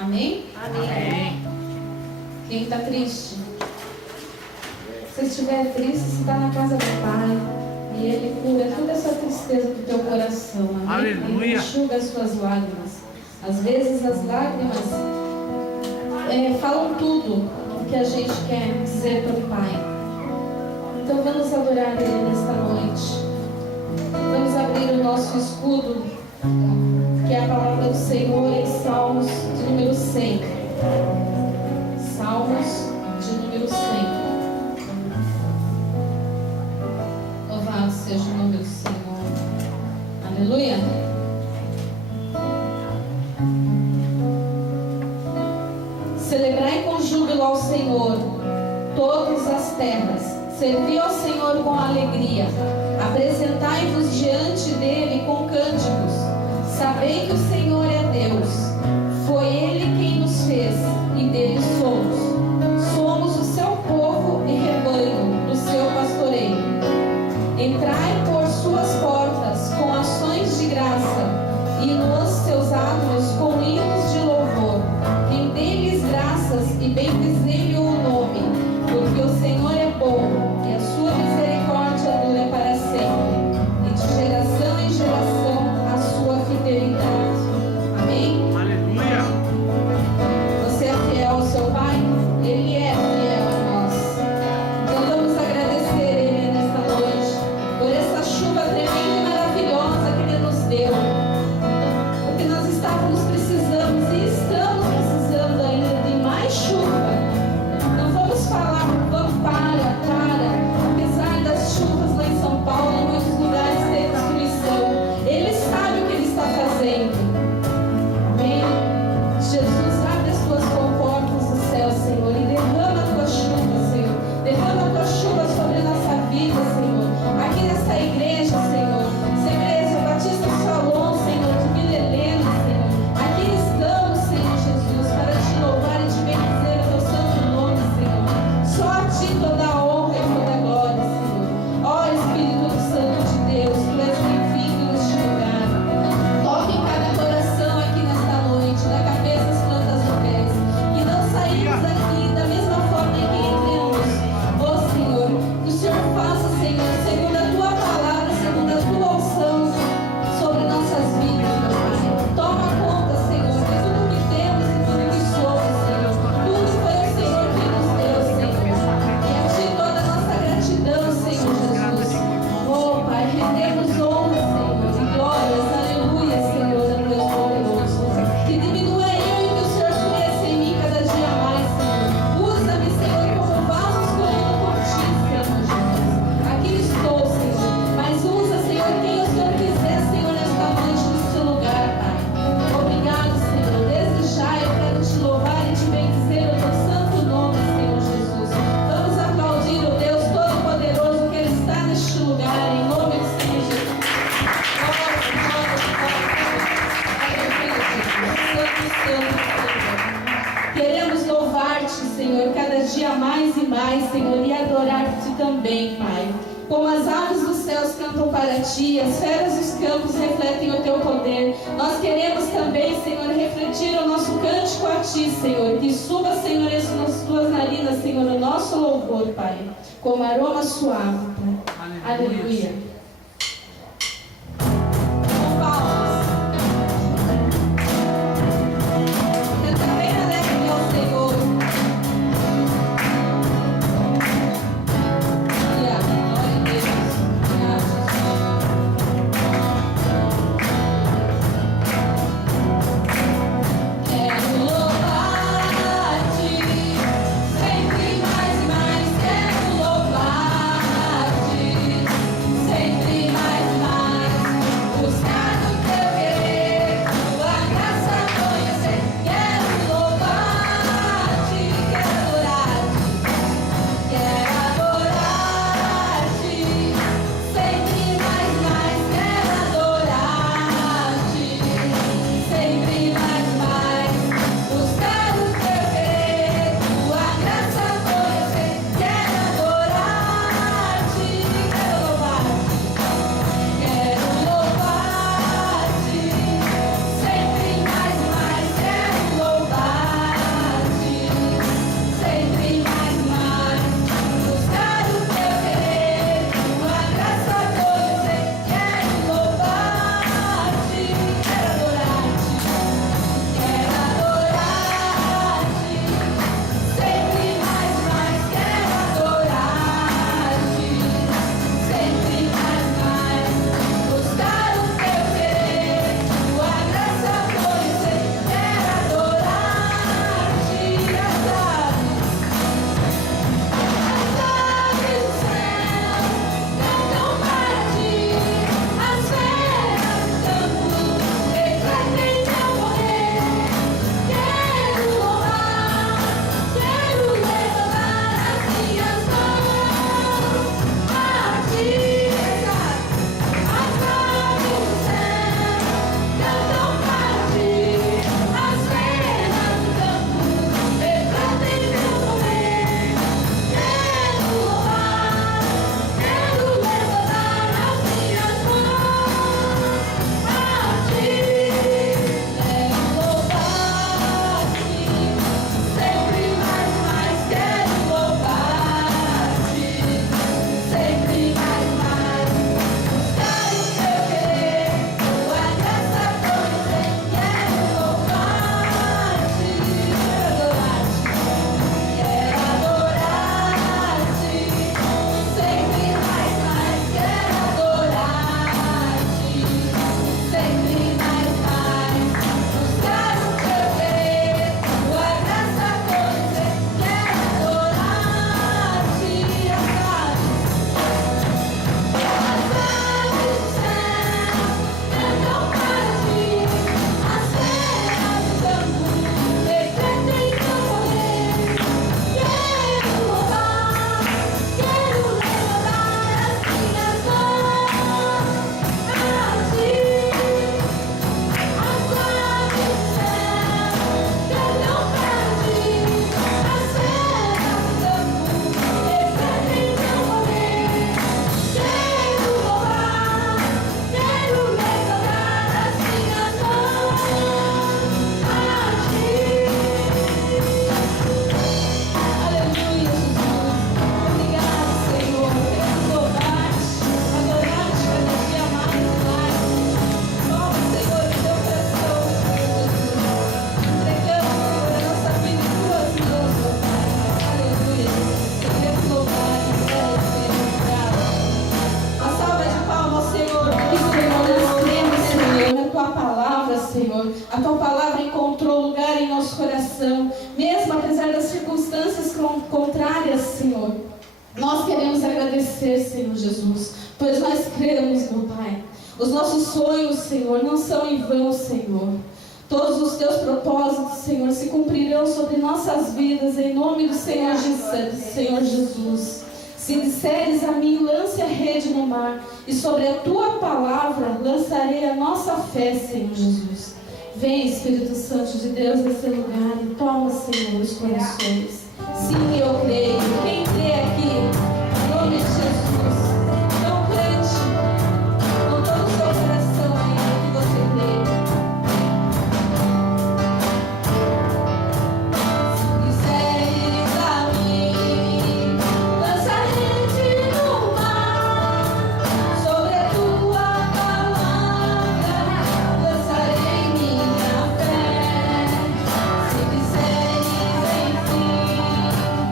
Amém? Amém. Quem está triste? Se estiver triste, você está na casa do Pai. E Ele cura toda essa tristeza do teu coração. Amém? Aleluia. Ele enxuga as suas lágrimas. Às vezes as lágrimas falam tudo o que a gente quer dizer para o Pai. Então vamos adorar Ele nesta noite. Vamos abrir o nosso escudo, que é a palavra do Senhor, em Salmos de número 100. Salmos de número 100. Louvado seja o nome do Senhor. Aleluia. Celebrai com júbilo ao Senhor todas as terras. Servi ao Senhor com alegria. Apresentai-vos diante dele com cânticos. Sabei que o Senhor é Deus. Foi Ele quem nos fez e dele somos. Somos o seu povo e rebanho do seu pastoreio. Entrai por suas portas com ações de graça e nos seus átrios com hinos de louvor. Rendei-lhes graças e bendizei-lhe o nome, porque o Senhor é bom e a sua misericórdia dura para sempre, e de geração em geração a sua fidelidade. Amém? Aleluia. Você é fiel ao seu Pai? Ele é fiel a nós. Então vamos agradecer Ele nesta noite por essa chuva tremenda e maravilhosa que Ele nos deu. Porque nós estávamos precisando e estamos precisando ainda de mais chuva. Não vamos falar, vamos para. Apesar das chuvas lá em São Paulo, em muitos lugares tem destruição. Ele sabe o que Ele está fazendo. Amém? Jesus, abre as tuas comportas do céu, Senhor, e derrama a tua chuva, Senhor. Derrama a tua chuva sobre a nossa vida, Senhor. Aqui nessa igreja, Senhor. Essa igreja Batista Shalom, Senhor, de Vila Helena, Senhor. Aqui estamos, Senhor Jesus, para te louvar e te bendizer o teu santo nome, Senhor. Só a ti toda a honra e toda a glória, Senhor. Ó Espírito Santo de Deus, tu és bem-vindo neste lugar. Toque em cada coração aqui nesta noite, da cabeça às plantas dos pés. Que não saímos daqui da mesma forma em que entramos. Ó Senhor, que o Senhor faça, Senhor, segundo a tua palavra, segundo a tua unção sobre nossas vidas, meu Pai. Toma conta, Senhor, de tudo que temos e tudo que somos, Senhor. Tudo foi o Senhor que nos deu, Senhor. E a ti toda a nossa gratidão, Senhor Jesus. Oh, Pai, rendemos honra, Senhor, e glórias, aleluia, Senhor, a Deus poderoso. Que diminua eu e que o Senhor cresça em mim cada dia mais, Senhor. Usa-me, Senhor, como vaso escolhido por ti, Senhor Jesus. Aqui estou, Senhor, mas usa, Senhor, quem o Senhor quiser, Senhor, nesta noite, neste lugar, Pai. Obrigado, Senhor. Desde já eu quero te louvar e te bendizer o teu santo nome, Senhor Jesus. Vamos aplaudir o Deus Todo-Poderoso que Ele está neste lugar, em nome do Senhor Jesus. Queremos louvar-te, Senhor, cada dia mais e mais, Senhor, e adorar-te também, Pai. Como as aves dos céus cantam para ti, as feras dos campos refletem o teu poder. Nós queremos também, Senhor, refletir o nosso cântico a ti, Senhor. Que suba, Senhor, nas tuas narinas, Senhor, o nosso louvor, Pai, como aroma suave, Pai. Aleluia. Com palmas. Canta bem alegre ao Senhor. Glória a Deus. Quero louvar-te, sempre mais e mais. Quero louvar-te, sempre nosso coração, mesmo apesar das circunstâncias contrárias, Senhor. Nós queremos agradecer, Senhor Jesus, pois nós cremos, meu Pai. Os nossos sonhos, Senhor, não são em vão, Senhor. Todos os teus propósitos, Senhor, se cumprirão sobre nossas vidas, em nome do Senhor Jesus. Se disseres a mim, lance a rede no mar, e sobre a tua palavra lançarei a nossa fé, Senhor Jesus. Vem, Espírito Santo de Deus, nesse lugar e toma, Senhor, os corações. Sim, eu creio. Quem crê aqui, em nome de Jesus, não crente, com todo o seu coração ainda que você crê. Se disseres a mim, lança a rede no mar, sobre a tua palavra lançarei minha fé. Se disseres enfim,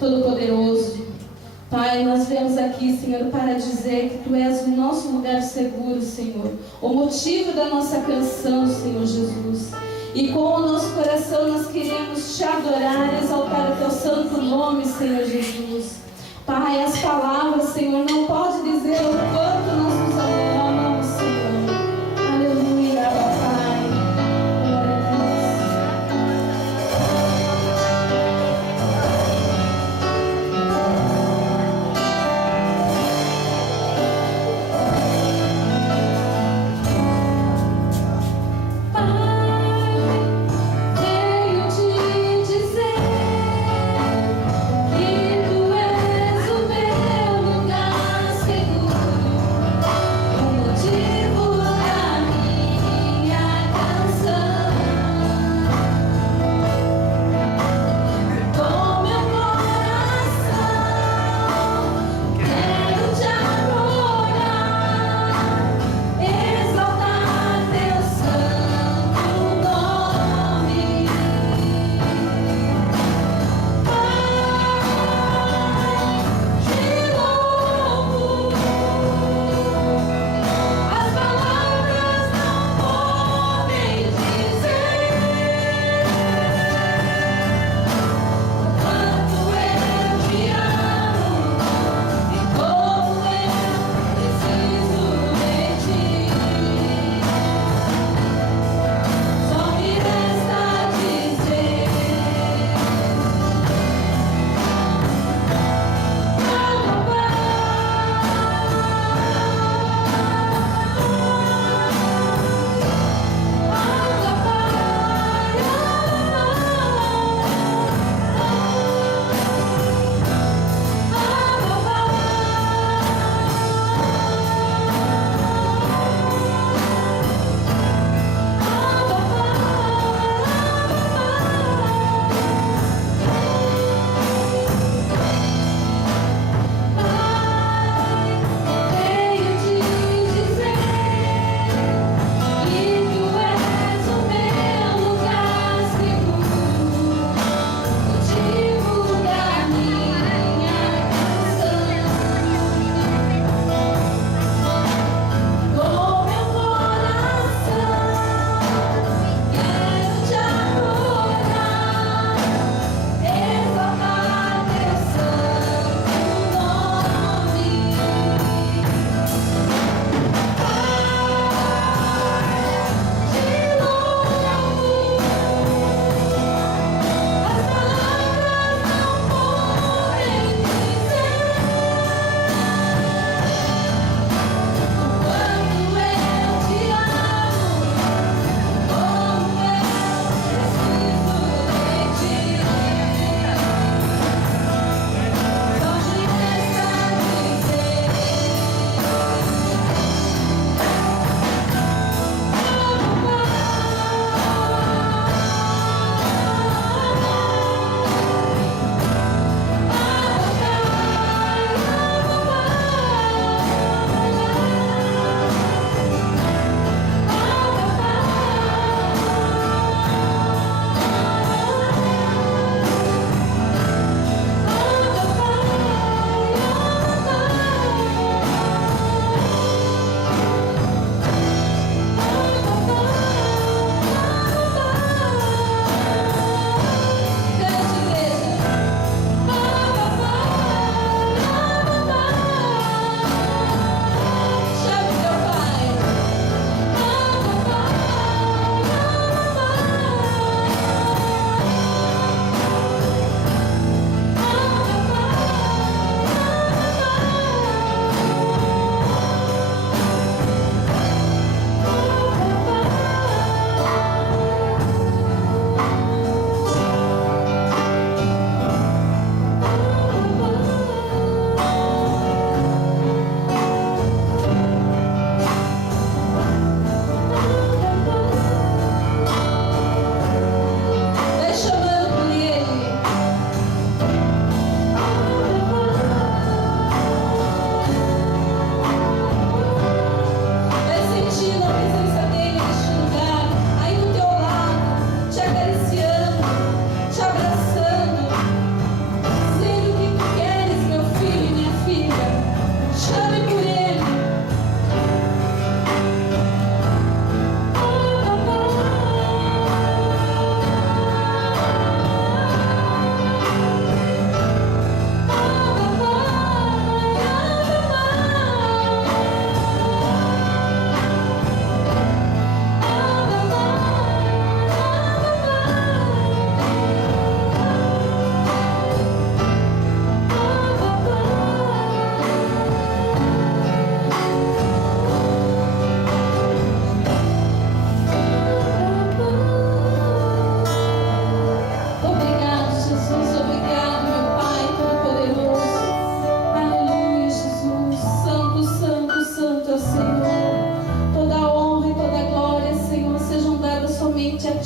Todo-Poderoso. Pai, nós viemos aqui, Senhor, para dizer que Tu és o nosso lugar seguro, Senhor. O motivo da nossa canção, Senhor Jesus. E com o nosso coração nós queremos Te adorar, exaltar o Teu santo nome, Senhor Jesus. Pai, as palavras, Senhor, não pode dizer o quanto nós nos amamos, Senhor. Aleluia, Pai. Glória a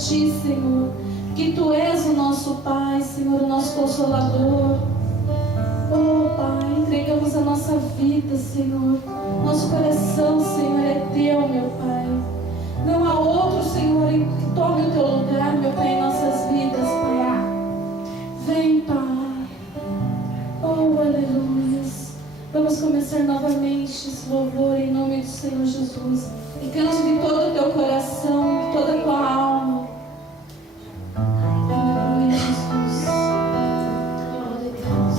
Ti, Senhor, que Tu és o nosso Pai, Senhor, o nosso Consolador. Oh, Pai, entregamos a nossa vida, Senhor. Nosso coração, Senhor, é Teu, meu Pai. Não há outro, Senhor, que tome o Teu lugar, meu Pai, em nossas vidas, Pai. Vem, Pai. Oh, aleluia. Vamos começar novamente esse louvor em nome do Senhor Jesus. E cante de todo o teu coração, de toda a tua alma. Aleluia, Jesus. Glória a Deus.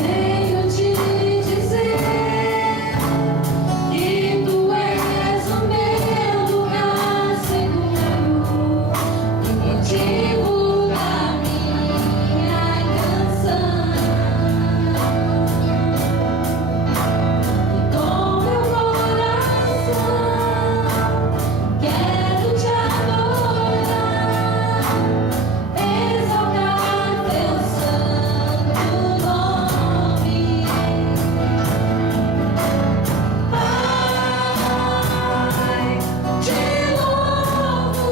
Venho te dizer que Tu és o meu lugar seguro, o motivo da minha canção. E com meu coração quero Te adorar, exaltar Teu santo nome. Pai, Te louvo.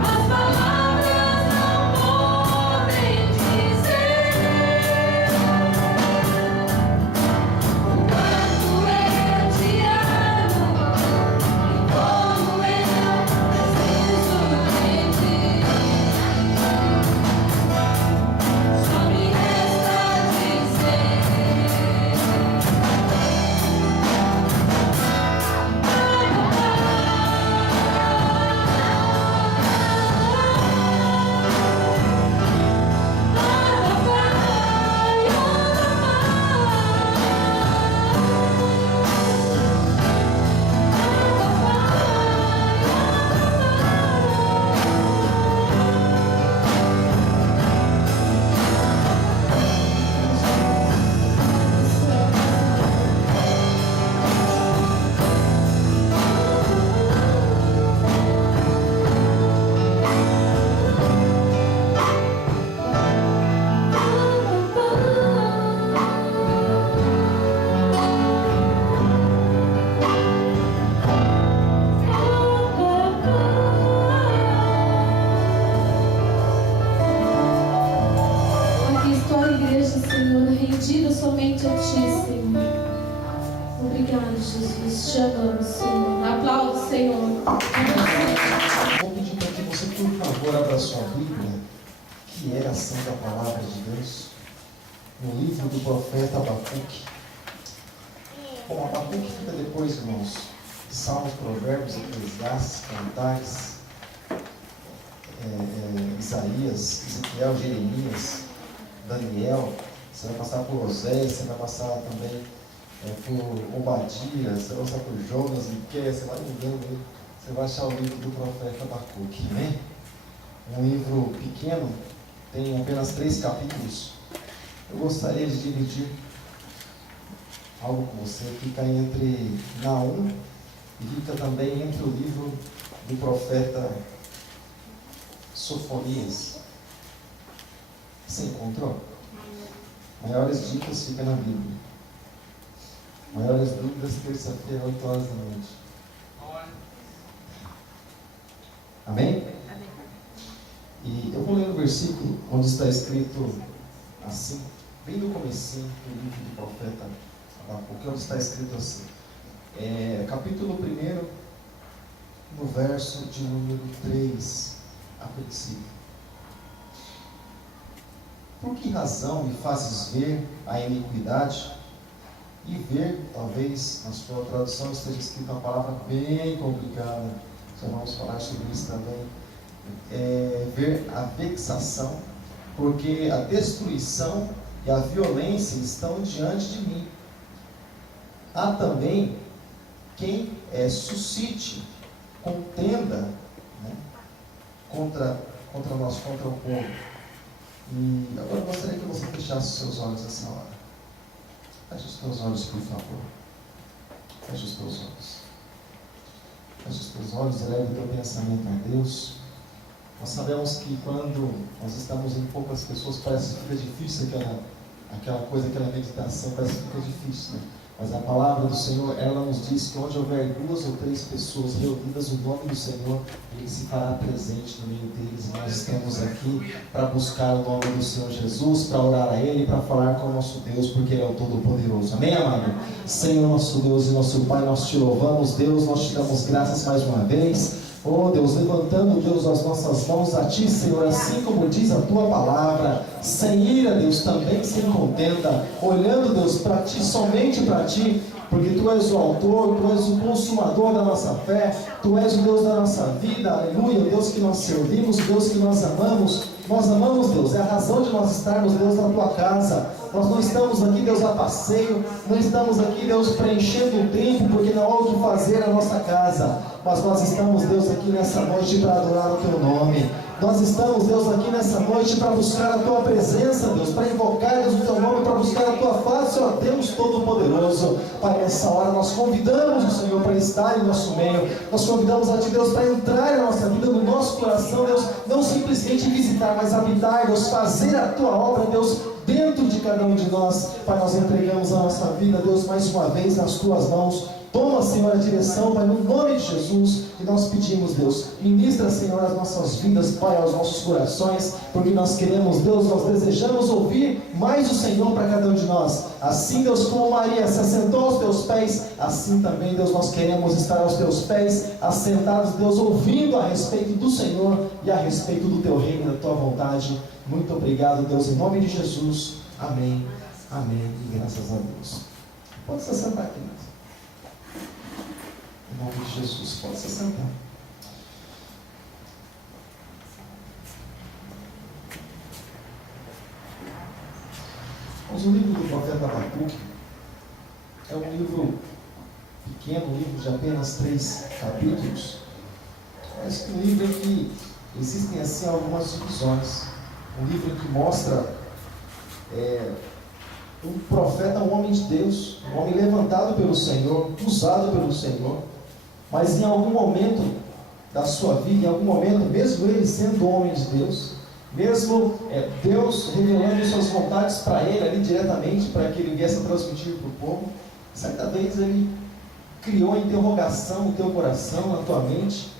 As palavras não podem dizer o quanto eu Te amo e como eu preciso de Ti. Só me resta dizer. Aqui estou a igreja, Senhor, rendida somente a Ti, Senhor. Obrigado, Jesus. Te amamos, Senhor. Aplauda, Senhor. Vou pedir para que você, por favor, abra sua Bíblia, que é a Santa Palavra de Deus, no livro do profeta Abacuque. Bom, Abacuque fica depois, irmãos, Salmos, Provérbios, Eclesiastes, Cantares, Isaías, Ezequiel, Jeremias, Daniel. Você vai passar por Oséias, você vai passar também por Obadias, você vai passar por Jonas, Miqueias, você vai engano aí. Você vai achar o livro do profeta Abacuque, né? Um livro pequeno, tem apenas 3 capítulos. Eu gostaria de dividir algo com você. Fica entre Naum e fica também entre o livro do profeta Sofonias. Você encontrou? Maiores dicas fica na Bíblia. Maiores dúvidas, terça-feira, 8 horas da noite. Amém? E eu vou ler o versículo onde está escrito assim, bem no comecinho do livro do profeta Abacuque, onde está escrito assim, capítulo 1, no verso de número 3, a princípio. Por que razão me fazes ver a iniquidade? E ver, talvez, na sua tradução esteja escrita uma palavra bem complicada, já vamos falar sobre isso também, ver a vexação, porque a destruição e a violência estão diante de mim. Há também quem suscite contenda, né, contra nós, contra o povo. E agora eu gostaria que você fechasse os seus olhos nessa hora. Feche os teus olhos, por favor. Feche os teus olhos. Feche os teus olhos, eleve o teu pensamento a Deus. Nós sabemos que quando nós estamos em poucas pessoas, parece que fica difícil aquela coisa, aquela meditação, parece que fica difícil, né? Mas a palavra do Senhor, ela nos diz que onde houver 2 ou 3 pessoas reunidas, o nome do Senhor, Ele se fará presente no meio deles. E nós estamos aqui para buscar o nome do Senhor Jesus, para orar a Ele, para falar com o nosso Deus, porque Ele é o Todo-Poderoso. Amém, amado? Senhor, nosso Deus e nosso Pai, nós te louvamos, Deus, nós te damos graças mais uma vez. Oh Deus, levantando, Deus, as nossas mãos a Ti, Senhor, assim como diz a Tua palavra, sem ira, Deus, também sem contenda, olhando, Deus, para Ti, somente para Ti, porque Tu és o autor, Tu és o consumador da nossa fé, Tu és o Deus da nossa vida, aleluia, o Deus que nós servimos, o Deus que nós amamos, Deus, é a razão de nós estarmos, Deus, na Tua casa. Nós não estamos aqui, Deus, a passeio, não estamos aqui, Deus, preenchendo o tempo, porque não há o que fazer na nossa casa, mas nós estamos, Deus, aqui nessa noite para adorar o Teu nome. Nós estamos, Deus, aqui nessa noite para buscar a Tua presença, Deus, para invocar, Deus, o Teu nome, para buscar a Tua face, ó Deus Todo-Poderoso. Pai, nessa hora nós convidamos o Senhor para estar em nosso meio, nós convidamos a Ti, Deus, para entrar na nossa vida, no nosso coração, Deus, não simplesmente visitar, mas habitar, Deus, fazer a Tua obra, Deus, dentro de cada um de nós. Pai, nós entregamos a nossa vida, Deus, mais uma vez nas Tuas mãos. Toma, Senhor, a direção, Pai, no nome de Jesus, e nós pedimos, Deus, ministra, Senhor, as nossas vidas, Pai, aos nossos corações, porque nós queremos, Deus, nós desejamos ouvir mais o Senhor para cada um de nós. Assim, Deus, como Maria se assentou aos Teus pés, assim também, Deus, nós queremos estar aos Teus pés, assentados, Deus, ouvindo a respeito do Senhor e a respeito do Teu reino e da Tua vontade. Muito obrigado, Deus, em nome de Jesus. Amém, amém, e graças a Deus. Pode se sentar aqui, né? Em nome de Jesus, pode se sentar. Mas o livro do profeta Abacuque é um livro pequeno, um livro de apenas 3 capítulos. Mas um livro em que existem assim algumas divisões. Um livro que mostra um profeta, um homem de Deus, um homem levantado pelo Senhor, usado pelo Senhor, mas em algum momento da sua vida, em algum momento, mesmo ele sendo homem de Deus, mesmo Deus revelando suas vontades para ele ali diretamente, para que ele viesse a transmitir para o povo, certa vez ele criou a interrogação no teu coração, na tua mente,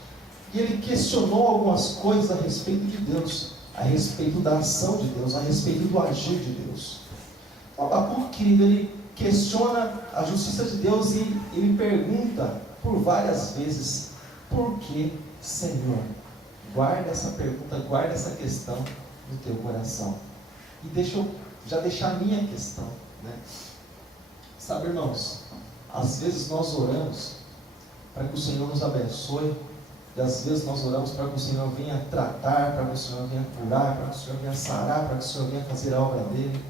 e ele questionou algumas coisas a respeito de Deus, a respeito da ação de Deus, a respeito do agir de Deus. O Abacuque, querido, ele questiona a justiça de Deus e ele pergunta por várias vezes: por que, Senhor? Guarda essa pergunta, guarda essa questão no teu coração. E deixa eu já deixar a minha questão, né? Sabe, irmãos, às vezes nós oramos para que o Senhor nos abençoe, e às vezes nós oramos para que o Senhor venha tratar, para que o Senhor venha curar, para que o Senhor venha sarar, para que o Senhor venha fazer a obra dele.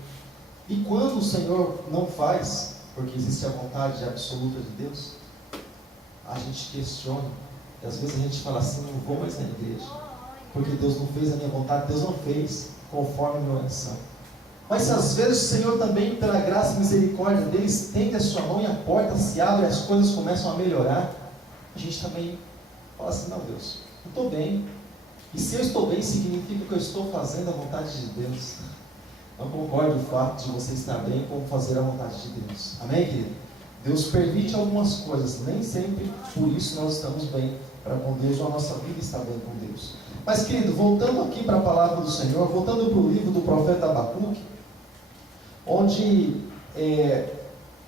E quando o Senhor não faz, porque existe a vontade absoluta de Deus, a gente questiona, e às vezes a gente fala assim: não vou mais na igreja, porque Deus não fez a minha vontade, Deus não fez conforme a minha oração. Mas se às vezes o Senhor também, pela graça e misericórdia dele, estende a sua mão e a porta se abre e as coisas começam a melhorar, a gente também fala assim: não, Deus, eu estou bem, e se eu estou bem, significa que eu estou fazendo a vontade de Deus. Não concordo o fato de você estar bem com fazer a vontade de Deus. Amém, querido? Deus permite algumas coisas, nem sempre por isso nós estamos bem para com Deus, ou a nossa vida está bem com Deus. Mas, querido, voltando aqui para a palavra do Senhor, voltando para o livro do profeta Abacuque, onde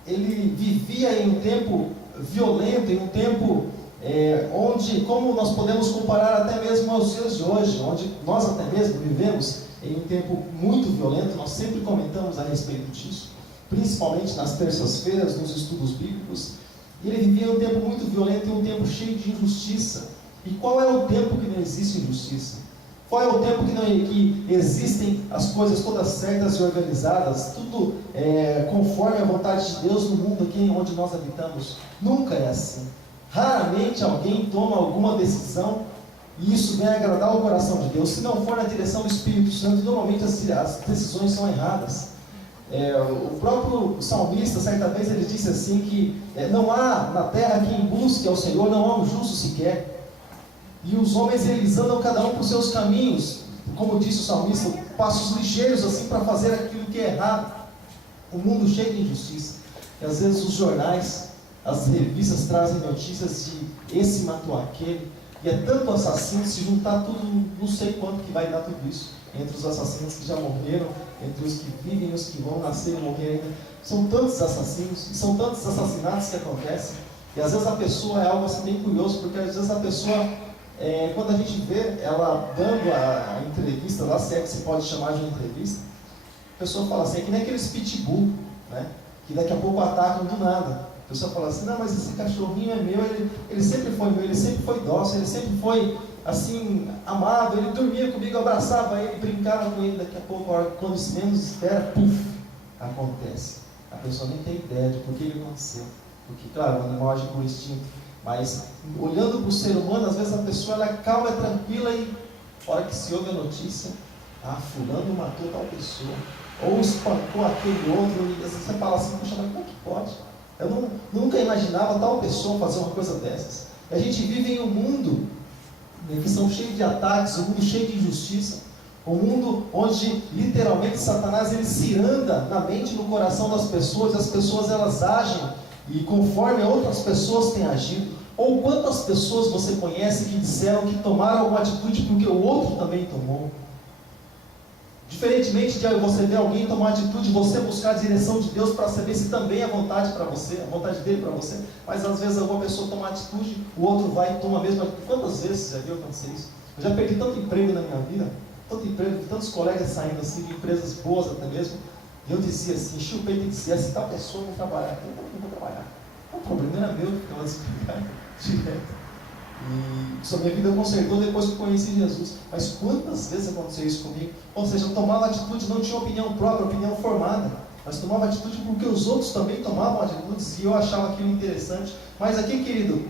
ele vivia em um tempo violento, em um tempo onde, como nós podemos comparar até mesmo aos dias de hoje, onde nós até mesmo vivemos em um tempo muito violento. Nós sempre comentamos a respeito disso, principalmente nas terças-feiras, nos estudos bíblicos. E ele vivia em um tempo muito violento, em um tempo cheio de injustiça. E qual é o tempo que não existe injustiça? Qual é o tempo que existem as coisas todas certas e organizadas, tudo conforme a vontade de Deus no mundo aqui onde nós habitamos? Nunca é assim. Raramente alguém toma alguma decisão e isso vem agradar o coração de Deus. Se não for na direção do Espírito Santo, normalmente as decisões são erradas. O próprio salmista, certa vez, ele disse assim que não há na terra quem busque ao Senhor, não há um justo sequer. E os homens, eles andam cada um por seus caminhos, como disse o salmista, passos ligeiros assim para fazer aquilo que é errado. Um mundo cheio de injustiça. E às vezes os jornais, as revistas trazem notícias de esse matou aquele. E é tanto assassino, se juntar tudo, não sei quanto que vai dar tudo isso. Entre os assassinos que já morreram, entre os que vivem e os que vão nascer e morrer ainda. São tantos assassinos, e são tantos assassinatos que acontecem. E às vezes a pessoa é algo assim bem curioso, porque às vezes a pessoa, quando a gente vê ela dando a entrevista, lá se é que se pode chamar de uma entrevista, a pessoa fala assim, é que nem aqueles pitbull, né? Que daqui a pouco atacam do nada. A pessoa fala assim, não, mas esse cachorrinho é meu, ele sempre foi meu, ele sempre foi dócil, ele sempre foi assim, amado, ele dormia comigo, eu abraçava ele, brincava com ele, daqui a pouco, quando se menos espera, puf, acontece. A pessoa nem tem ideia de por que ele aconteceu. Porque, claro, o animal age por instinto, mas olhando para o ser humano, às vezes a pessoa ela é calma, é tranquila e, na hora que se ouve a notícia, fulano matou tal pessoa, ou espancou aquele outro, e às vezes você fala assim, puxa, mas como é que pode? Eu nunca imaginava tal pessoa fazer uma coisa dessas. E a gente vive em um mundo, né, que são cheios de ataques, um mundo cheio de injustiça, um mundo onde literalmente Satanás ele se anda na mente e no coração das pessoas, e as pessoas elas agem e conforme outras pessoas têm agido. Ou quantas pessoas você conhece que disseram que tomaram alguma atitude porque o outro também tomou? Diferentemente de você ver alguém tomar atitude, você buscar a direção de Deus para saber se também é vontade para você, a vontade dele para você, mas às vezes alguma pessoa toma atitude, o outro vai e toma a mesma atitude. Quantas vezes você já viu acontecer isso? Eu já perdi tanto emprego na minha vida, tanto emprego, tantos colegas saindo assim, de empresas boas até mesmo, e eu dizia assim, enchi o peito e dizia, se tal pessoa não trabalhar, eu não vou trabalhar. O problema era meu, porque ela explicar direto. E sua minha vida consertou depois que conheci Jesus. Mas quantas vezes aconteceu isso comigo? Ou seja, eu tomava atitude, não tinha opinião própria, opinião formada, mas tomava atitude porque os outros também tomavam atitudes e eu achava aquilo interessante. Mas aqui, querido,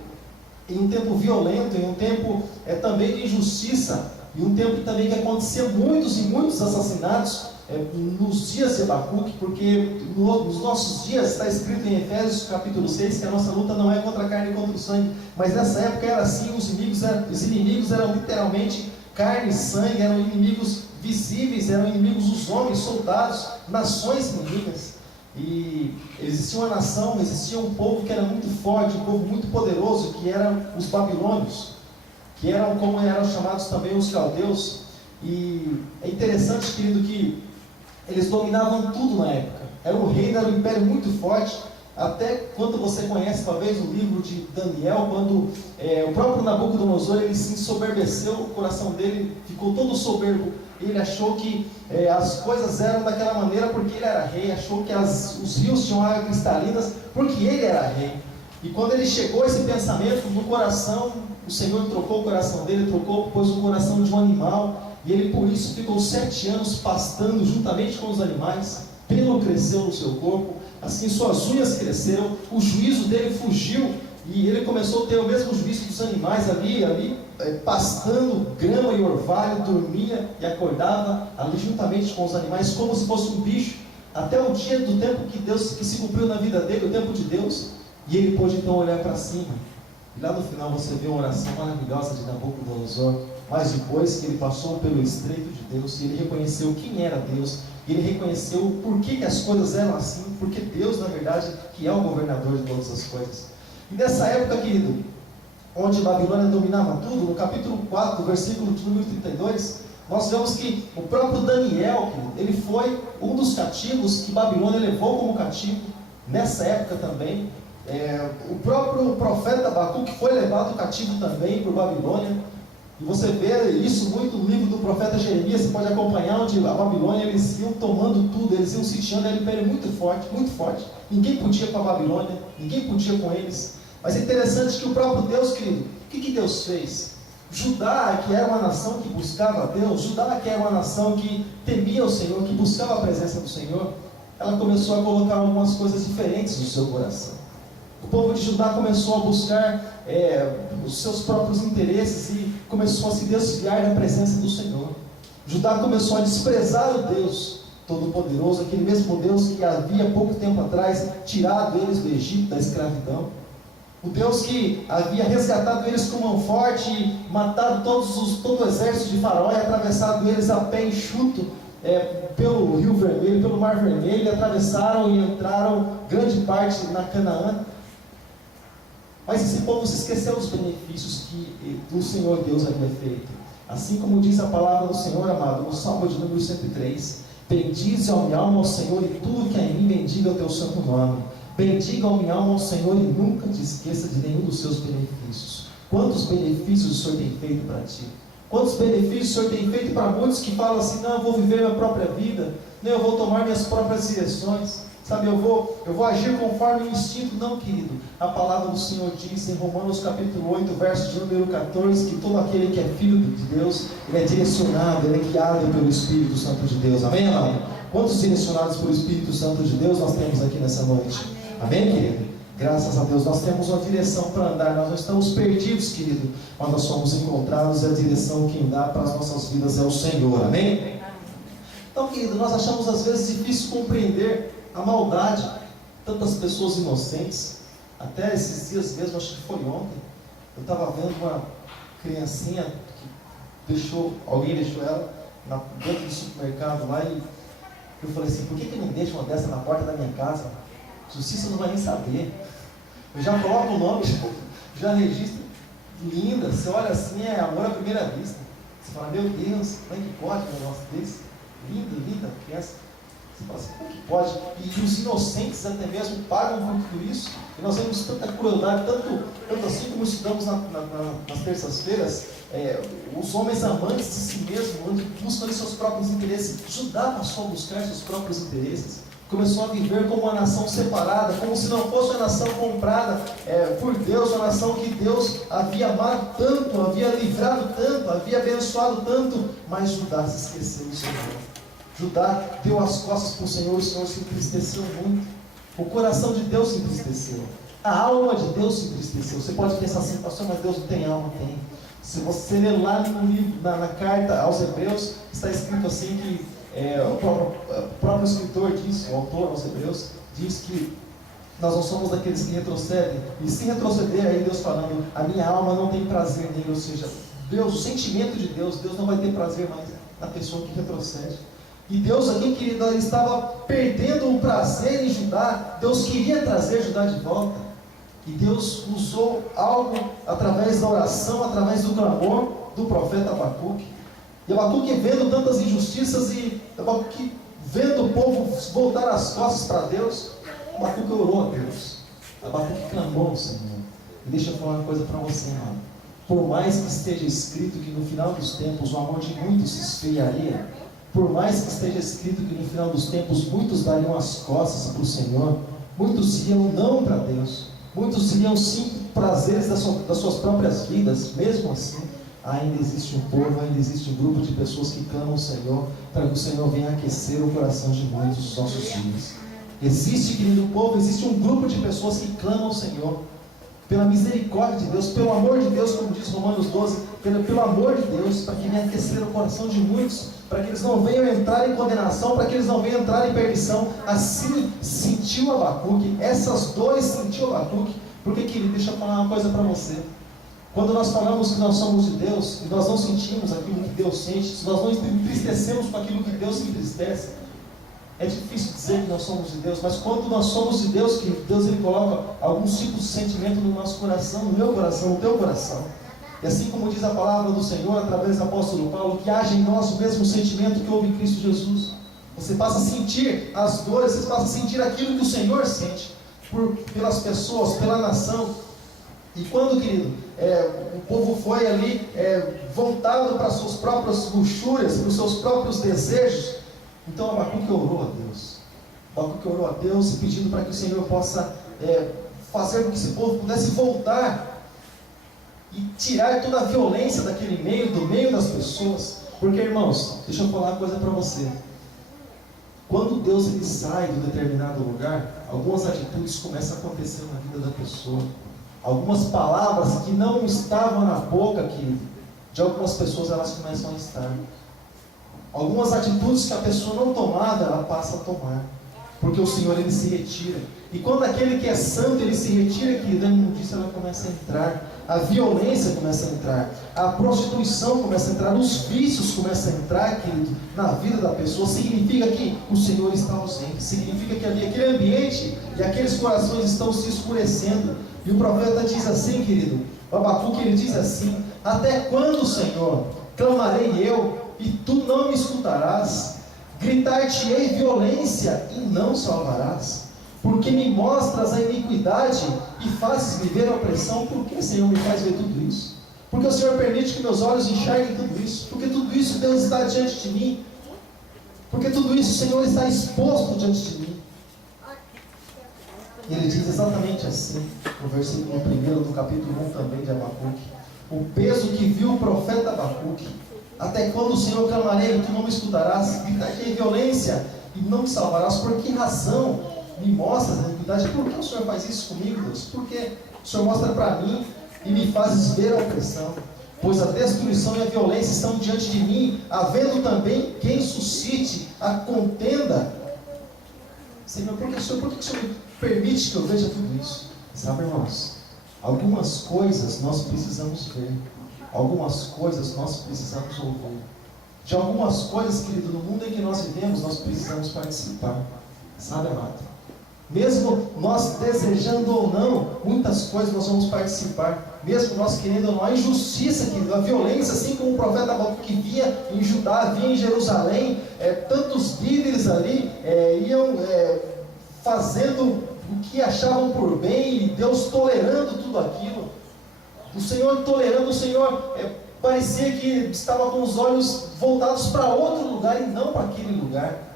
em um tempo violento, em um tempo também de injustiça, e um tempo também que acontecia muitos e muitos assassinatos nos dias de Abacuque, porque nos nossos dias está escrito em Efésios capítulo 6 que a nossa luta não é contra a carne e contra o sangue, mas nessa época era assim, os inimigos eram literalmente carne e sangue, eram inimigos visíveis, eram inimigos os homens, soldados, nações inimigas. E existia uma nação, existia um povo que era muito forte, um povo muito poderoso, que eram os babilônios, que eram como eram chamados também os caldeus. E é interessante, querido, que eles dominavam tudo na época. Era um reino, era um império muito forte. Até quando você conhece talvez o livro de Daniel, quando o próprio Nabucodonosor ele se ensoberbeceu, o coração dele ficou todo soberbo. Ele achou que as coisas eram daquela maneira porque ele era rei, achou que os rios tinham água cristalinas porque ele era rei. E quando ele chegou a esse pensamento no coração, o Senhor trocou o coração dele, pôs o coração de um animal. E ele por isso ficou 7 anos pastando juntamente com os animais. Pelo cresceu no seu corpo, assim suas unhas cresceram, o juízo dele fugiu, e ele começou a ter o mesmo juízo dos animais ali pastando grama e orvalho, dormia e acordava ali juntamente com os animais, como se fosse um bicho, até o dia do tempo que se cumpriu na vida dele, o tempo de Deus, e ele pôde então olhar para cima. E lá no final você vê uma oração maravilhosa de Nabucodonosor, mas depois que ele passou pelo estreito de Deus, e ele reconheceu quem era Deus, e ele reconheceu por que as coisas eram assim, porque Deus, na verdade, que é o governador de todas as coisas. E nessa época, querido, onde Babilônia dominava tudo, no capítulo 4, versículo de número 32, nós vemos que o próprio Daniel, ele foi um dos cativos que Babilônia levou como cativo, nessa época também. O próprio profeta Abacuque foi levado cativo também por Babilônia. E você vê isso muito no livro do profeta Jeremias, você pode acompanhar onde a Babilônia, eles iam tomando tudo, eles iam sitiando, era um império muito forte, ninguém podia com a Babilônia, ninguém podia com eles. Mas é interessante que o próprio Deus, querido, o que Deus fez? Judá, que era uma nação que buscava Deus, Judá, que era uma nação que temia o Senhor, que buscava a presença do Senhor, ela começou a colocar algumas coisas diferentes no seu coração. O povo de Judá começou a buscar os seus próprios interesses e começou a se desviar da presença do Senhor. Judá começou a desprezar o Deus Todo-Poderoso, aquele mesmo Deus que havia pouco tempo atrás tirado eles do Egito, da escravidão. O Deus que havia resgatado eles com mão forte, matado todo o exército de Faraó e atravessado eles a pé enxuto pelo Rio Vermelho, pelo Mar Vermelho, e atravessaram e entraram grande parte na Canaã. Mas esse povo se esqueceu dos benefícios que o Senhor Deus havia feito. Assim como diz a palavra do Senhor, amado, no Salmo de número 103, bendize a minha alma ao Senhor e tudo que há em mim bendiga o teu santo nome. Bendiga a minha alma ao Senhor e nunca te esqueça de nenhum dos seus benefícios. Quantos benefícios o Senhor tem feito para ti? Quantos benefícios o Senhor tem feito para muitos que falam assim, não, eu vou viver minha própria vida, não, eu vou tomar minhas próprias direções, sabe, eu vou agir conforme o instinto. Não, querido, a palavra do Senhor diz em Romanos capítulo 8, verso de número 14, que todo aquele que é filho de Deus, ele é direcionado, ele é guiado pelo Espírito Santo de Deus, amém, amado? Quantos direcionados pelo Espírito Santo de Deus nós temos aqui nessa noite? Amém, querido? Graças a Deus, nós temos uma direção para andar, nós não estamos perdidos, querido, mas nós somos encontrados, e a direção quem dá para as nossas vidas é o Senhor, amém? Então, querido, nós achamos às vezes difícil compreender a maldade, tantas pessoas inocentes. Até esses dias mesmo, acho que foi ontem, eu estava vendo uma criancinha que alguém deixou ela dentro do supermercado lá, e eu falei assim, por que não deixa uma dessa na porta da minha casa? Justiça não vai nem saber. Eu já coloco o nome, já registro. Linda, você olha assim, é amor à primeira vista. Você fala, meu Deus, como é que pode um negócio desse? Linda criança. Você fala assim, como que pode? E os inocentes até mesmo pagam por tudo isso. E nós vemos tanta crueldade, tanto assim como estudamos nas terças-feiras, os homens amantes de si mesmos, buscam os seus próprios interesses. Judá passou a buscar seus próprios interesses. Começou a viver como uma nação separada, como se não fosse uma nação comprada por Deus, uma nação que Deus havia amado tanto, havia livrado tanto, havia abençoado tanto, mas Judá se esqueceu do Senhor. Judá deu as costas para o Senhor se entristeceu muito. O coração de Deus se entristeceu. A alma de Deus se entristeceu. Você pode pensar assim, pastor, mas Deus não tem alma? Tem. Se você ler lá no livro, na carta aos Hebreus, está escrito assim que o próprio escritor diz, o autor aos Hebreus, diz que nós não somos daqueles que retrocedem, e se retroceder, aí Deus falando, a minha alma não tem prazer nele, ou seja, Deus, o sentimento de Deus não vai ter prazer mais na pessoa que retrocede. E Deus aqui, querido, ele estava perdendo o prazer em Judá. Deus queria trazer Judá de volta, e Deus usou algo através da oração, através do clamor do profeta Abacuque. E Abacuque vendo tantas injustiças, e Abacuque vendo o povo voltar as costas para Deus, Abacuque orou a Deus. Abacuque clamou ao Senhor. E deixa eu falar uma coisa para você, irmão. Por mais que esteja escrito que no final dos tempos o amor de muitos se esfriaria, por mais que esteja escrito que no final dos tempos muitos dariam as costas para o Senhor, muitos iriam não para Deus, muitos iriam sim prazeres das suas próprias vidas, mesmo assim, ainda existe um povo, ainda existe um grupo de pessoas que clamam ao Senhor, para que o Senhor venha aquecer o coração de muitos dos nossos dias. Existe, querido povo, existe um grupo de pessoas que clamam ao Senhor, pela misericórdia de Deus, pelo amor de Deus, como diz Romanos 12, pelo amor de Deus, para que venha aquecer o coração de muitos, para que eles não venham entrar em condenação, para que eles não venham entrar em perdição. Assim sentiu Abacuque, essas dores sentiu Abacuque, porque, querido, deixa eu falar uma coisa para você. Quando nós falamos que nós somos de Deus, e nós não sentimos aquilo que Deus sente, se nós não entristecemos com aquilo que Deus se entristece, é difícil dizer que nós somos de Deus, mas quando nós somos de Deus, que Deus ele coloca algum tipo de sentimento no nosso coração, no meu coração, no teu coração. E assim como diz a palavra do Senhor, através do apóstolo Paulo, que haja em nós o mesmo sentimento que houve em Cristo Jesus. Você passa a sentir as dores, você passa a sentir aquilo que o Senhor sente, pelas pessoas, pela nação. E quando, querido, o povo foi ali voltado para as suas próprias luxúrias, para os seus próprios desejos, então Abacuque orou a Deus. Abacuque orou a Deus pedindo para que o Senhor possa fazer com que esse povo pudesse voltar e tirar toda a violência daquele meio, do meio das pessoas. Porque, irmãos, deixa eu falar uma coisa para você. Quando Deus ele sai de um determinado lugar, algumas atitudes começam a acontecer na vida da pessoa. Algumas palavras que não estavam na boca, de algumas pessoas, elas começam a estar. Algumas atitudes que a pessoa não tomava, ela passa a tomar. Porque o Senhor ele se retira. E quando aquele que é santo, ele se retira, querido, a imundícia ela começa a entrar, a violência começa a entrar, a prostituição começa a entrar, os vícios começam a entrar, querido, na vida da pessoa. Significa que o Senhor está ausente, significa que ali, aquele ambiente e aqueles corações estão se escurecendo. E o profeta diz assim, querido, o Abacuque, ele diz assim: até quando, Senhor, clamarei eu, e tu não me escutarás? Gritar-te-ei violência, e não salvarás? Porque me mostras a iniquidade e fazes me ver a opressão. Por que, Senhor, me faz ver tudo isso? Porque o Senhor permite que meus olhos enxerguem tudo isso? Porque tudo isso, Deus, está diante de mim? Porque tudo isso, Senhor, está exposto diante de mim? E ele diz exatamente assim, no versículo 1 do capítulo 1 também de Abacuque: o peso que viu o profeta Abacuque. Até quando, Senhor, clamarei e tu não me escutarás? Gritarei violência e não me salvarás? Por que razão me mostras a iniquidade? Por que o Senhor faz isso comigo, Deus? Porque o Senhor mostra para mim e me fazes ver a opressão. Pois a destruição e a violência estão diante de mim, havendo também quem suscite a contenda. Senhor, por que o Senhor me permite que eu veja tudo isso? Sabe, irmãos, algumas coisas nós precisamos ver, algumas coisas nós precisamos ouvir. De algumas coisas, querido, no mundo em que nós vivemos, nós precisamos participar. Sabe, amado? Mesmo nós desejando ou não, muitas coisas nós vamos participar. Mesmo nós querendo ou não, a injustiça, a violência, assim como o profeta Abacuque via em Judá, via em Jerusalém, tantos líderes ali iam fazendo o que achavam por bem, e Deus tolerando tudo aquilo. O Senhor tolerando, o Senhor parecia que estava com os olhos voltados para outro lugar e não para aquele lugar.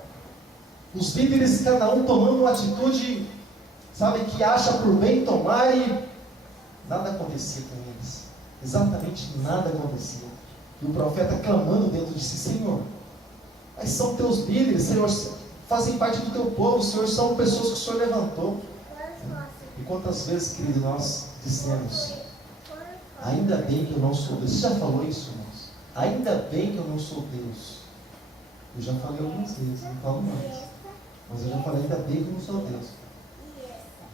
Os líderes, cada um tomando uma atitude, sabe, que acha por bem tomar, e nada acontecia com eles. Exatamente nada acontecia. E o profeta clamando dentro de si: Senhor, mas são teus líderes, Senhor, fazem parte do teu povo, Senhor, são pessoas que o Senhor levantou. E quantas vezes, querido, nós dissemos: ainda bem que eu não sou Deus. Você já falou isso, irmãos? Ainda bem que eu não sou Deus. Eu já falei algumas vezes, não falo mais. Mas eu já falei: ainda bem que eu não sou Deus.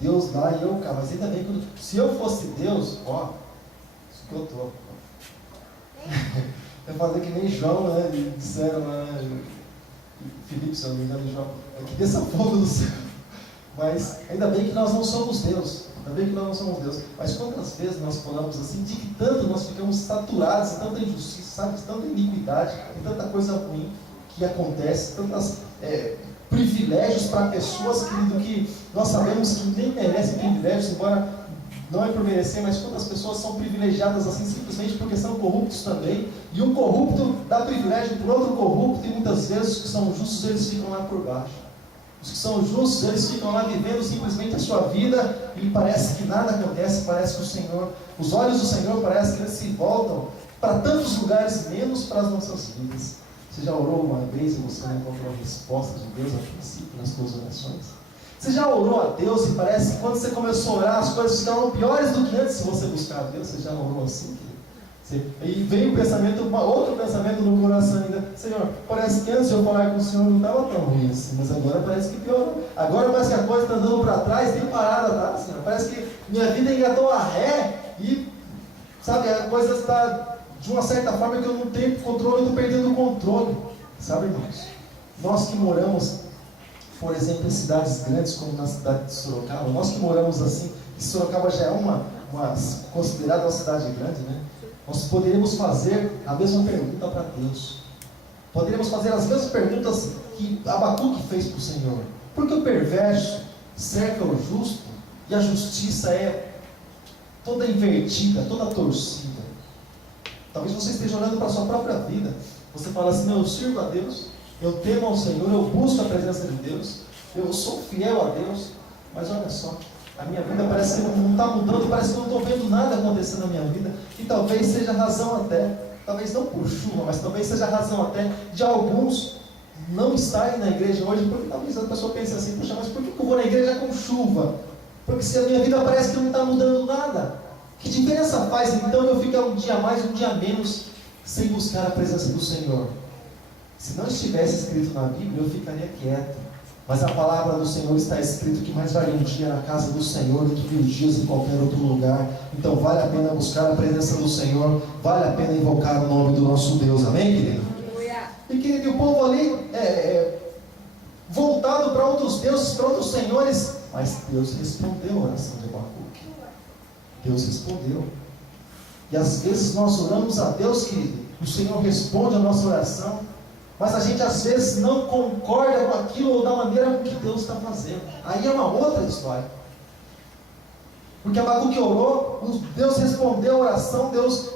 Deus lá e eu cá, mas ainda bem que eu... Se eu fosse Deus, ó, isso que eu estou. Eu falei que nem João, né? Disseram lá, Filipe, se eu não me engano, João, que desça fogo do céu. Mas ainda bem que nós não somos Deus. Ainda bem que nós não somos Deus. Mas quantas vezes nós falamos assim, de que tanto nós ficamos saturados, tanta injustiça, sabe, de tanta iniquidade, de tanta coisa ruim que acontece, tantos privilégios para pessoas, querido, que nós sabemos que nem merecem privilégios, embora não é por merecer, mas quantas pessoas são privilegiadas assim simplesmente porque são corruptos também, e um corrupto dá privilégio para o outro corrupto, e muitas vezes os que são justos, eles ficam lá por baixo. Os que são justos, eles ficam lá vivendo simplesmente a sua vida, e parece que nada acontece, parece que o Senhor, os olhos do Senhor parece que eles se voltam para tantos lugares, menos para as nossas vidas. Você já orou uma vez e você não encontrou a resposta de Deus a princípio nas suas orações? Você já orou a Deus e parece que quando você começou a orar, as coisas ficaram piores do que antes se você buscar a Deus? Você já orou assim? E veio um pensamento, outro pensamento no coração ainda: Senhor, parece que antes de eu falar com o Senhor não estava tão ruim assim, mas agora parece que piorou. Agora parece que a coisa está andando para trás, tem parada atrás, Senhor. Parece que minha vida engatou a ré e, sabe, a coisa está de uma certa forma que eu não tenho controle, eu estou perdendo o controle. Sabe, irmãos? Nós que moramos, por exemplo, em cidades grandes como na cidade de Sorocaba, nós que moramos assim, e Sorocaba já é uma considerada uma cidade grande, né? Nós poderíamos fazer a mesma pergunta para Deus. Poderíamos fazer as mesmas perguntas que Abacuque fez para o Senhor. Por que o perverso cerca o justo e a justiça é toda invertida, toda torcida? Talvez você esteja olhando para a sua própria vida. Você fala assim: eu sirvo a Deus, eu temo ao Senhor, eu busco a presença de Deus, eu sou fiel a Deus, mas olha só, a minha vida parece que não está mudando, parece que eu não estou vendo nada acontecer na minha vida. E talvez seja razão até, talvez não por chuva, mas talvez seja razão até de alguns não estarem na igreja hoje, porque talvez a pessoa pense assim: puxa, mas por que eu vou na igreja com chuva? Porque se a minha vida parece que não está mudando nada, que diferença faz então eu ficar um dia mais, um dia menos, sem buscar a presença do Senhor? Se não estivesse escrito na Bíblia, eu ficaria quieto. Mas a palavra do Senhor está escrito que mais vale um dia na casa do Senhor do que 1000 dias em qualquer outro lugar. Então vale a pena buscar a presença do Senhor, vale a pena invocar o nome do nosso Deus, amém, querido? E querido, e o povo ali voltado para outros deuses, para outros senhores, mas Deus respondeu a oração de Abacuque. Deus respondeu. E às vezes nós oramos a Deus, querido, o Senhor responde a nossa oração, mas a gente às vezes não concorda com aquilo ou da maneira que Deus está fazendo. Aí é uma outra história. Porque Abacuque orou, Deus respondeu a oração, Deus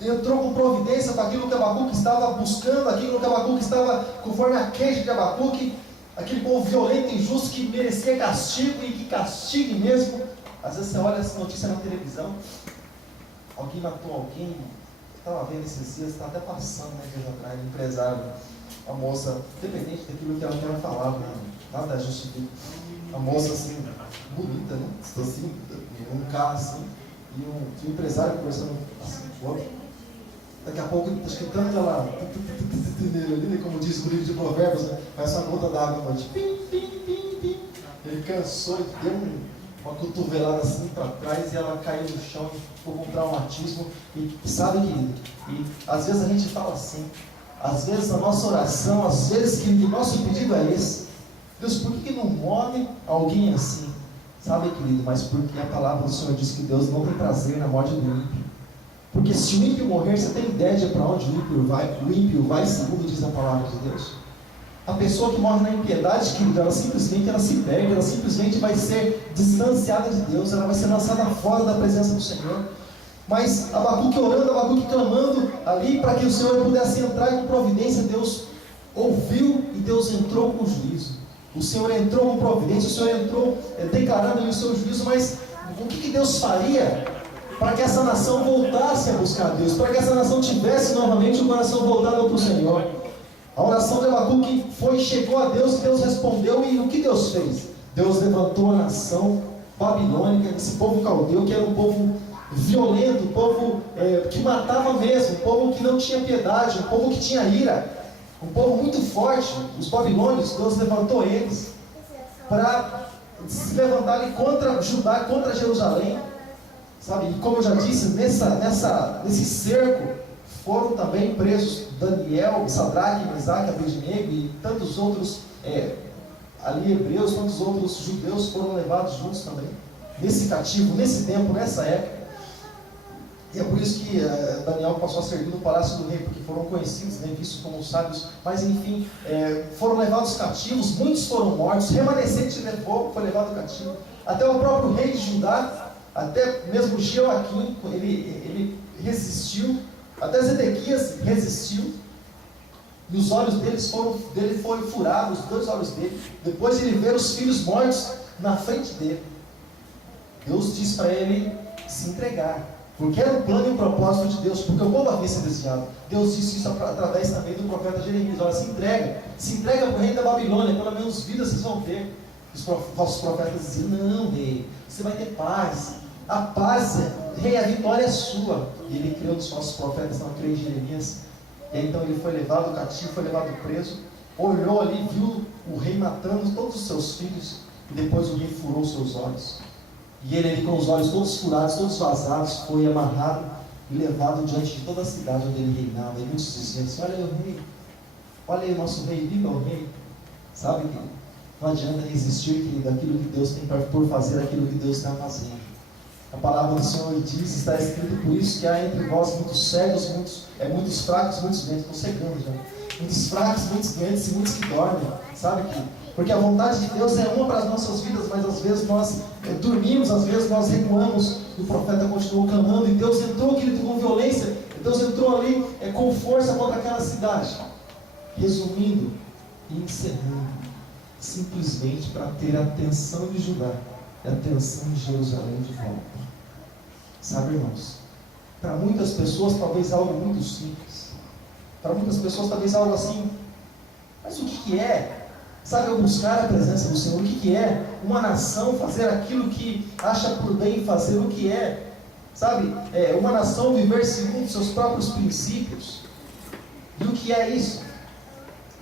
entrou com providência para aquilo que Abacuque estava buscando, aquilo que Abacuque estava, conforme a queixa de Abacuque, aquele povo violento e injusto que merecia castigo e que castigue mesmo. Às vezes você olha essa notícia na televisão, alguém matou alguém. Estava vendo esses dias, está até passando, né, dias atrás, empresário, a moça, independente daquilo que ela falava, né, nada justifica. A moça assim, bonita, né? Assim, um carro assim, e um empresário conversando assim com o outro. Daqui a pouco, acho que tanto ela, como diz o livro de Provérbios, né, faz uma gota d'água à noite. Pim, pim, pim, pim. Ele cansou e deu uma cotovelada assim para trás e ela caiu no chão e ficou com traumatismo. E sabe, querido, e às vezes a gente fala assim, às vezes a nossa oração, às vezes, querido, o nosso pedido é esse: Deus, por que não morre alguém assim? Sabe, querido, mas porque a palavra do Senhor diz que Deus não tem prazer na morte do ímpio. Porque se o ímpio morrer, você tem ideia de para onde o ímpio vai? O ímpio vai segundo diz a palavra de Deus. A pessoa que morre na impiedade, querido, ela simplesmente se perde, ela simplesmente vai ser distanciada de Deus, ela vai ser lançada fora da presença do Senhor. Mas Abacuque orando, Abacuque clamando ali para que o Senhor pudesse entrar com providência, Deus ouviu e Deus entrou com juízo. O Senhor entrou com providência, o Senhor entrou declarando ali o seu juízo, mas o que Deus faria para que essa nação voltasse a buscar Deus, para que essa nação tivesse novamente o coração voltado para o Senhor? A oração de Abacuque chegou a Deus e Deus respondeu. E o que Deus fez? Deus levantou a nação babilônica, esse povo caldeu, que era um povo violento, um povo que matava mesmo, um povo que não tinha piedade, um povo que tinha ira, um povo muito forte. Os babilônios, Deus levantou eles para se levantarem contra Judá, contra Jerusalém, sabe? E como eu já disse, nesse cerco foram também presos Daniel, Sadraque, Mesaque, Abednego e tantos outros ali hebreus, tantos outros judeus foram levados juntos também, nesse cativo, nesse tempo, nessa época. E é por isso que Daniel passou a servir no palácio do rei, porque foram conhecidos, né, vistos como sábios. Mas enfim, foram levados cativos, muitos foram mortos, remanescente foi levado cativo. Até o próprio rei de Judá, até mesmo Joaquim, ele resistiu. Até Zedequias resistiu, e os olhos dele foram furados, os 2 olhos dele, depois de ele ver os filhos mortos na frente dele. Deus disse para ele se entregar, porque era o plano e o propósito de Deus, porque o povo havia se desviado. Deus disse isso através também do profeta Jeremias: olha, se entrega para o rei da Babilônia, pelo menos vida vocês vão ter. Os falsos profetas diziam: não, rei, você vai ter paz. A paz, rei, a vitória é sua. E ele creu nos falsos profetas, não creu em Jeremias. E aí, então ele foi levado cativo, foi levado preso, olhou ali, viu o rei matando todos os seus filhos, e depois o rei furou os seus olhos. E ele ali com os olhos todos furados, todos vazados, foi amarrado e levado diante de toda a cidade onde ele reinava. E muitos diziam assim: olha aí o rei, olha aí o nosso rei, viva o rei. Sabe, querido? Não adianta resistir, querido, aquilo que Deus tem por fazer, aquilo que Deus está fazendo. A palavra do Senhor diz, está escrito: por isso que há entre vós muitos cegos, muitos fracos, muitos doentes. Estou cegando já. Muitos fracos, muitos doentes e muitos que dormem. Sabe que? Porque a vontade de Deus é uma para as nossas vidas, mas às vezes nós dormimos, às vezes nós recuamos. O profeta continuou clamando e Deus entrou, querido, com violência. Deus entrou ali com força contra aquela cidade. Resumindo e encerrando, simplesmente para ter a atenção de Judá e a atenção de Jerusalém de volta. Sabe, irmãos, para muitas pessoas talvez algo muito simples, para muitas pessoas talvez algo assim, mas o que é? Sabe, eu buscar a presença do Senhor, o que é? Uma nação fazer aquilo que acha por bem fazer, o que é? Sabe, uma nação viver segundo seus próprios princípios. E o que é isso?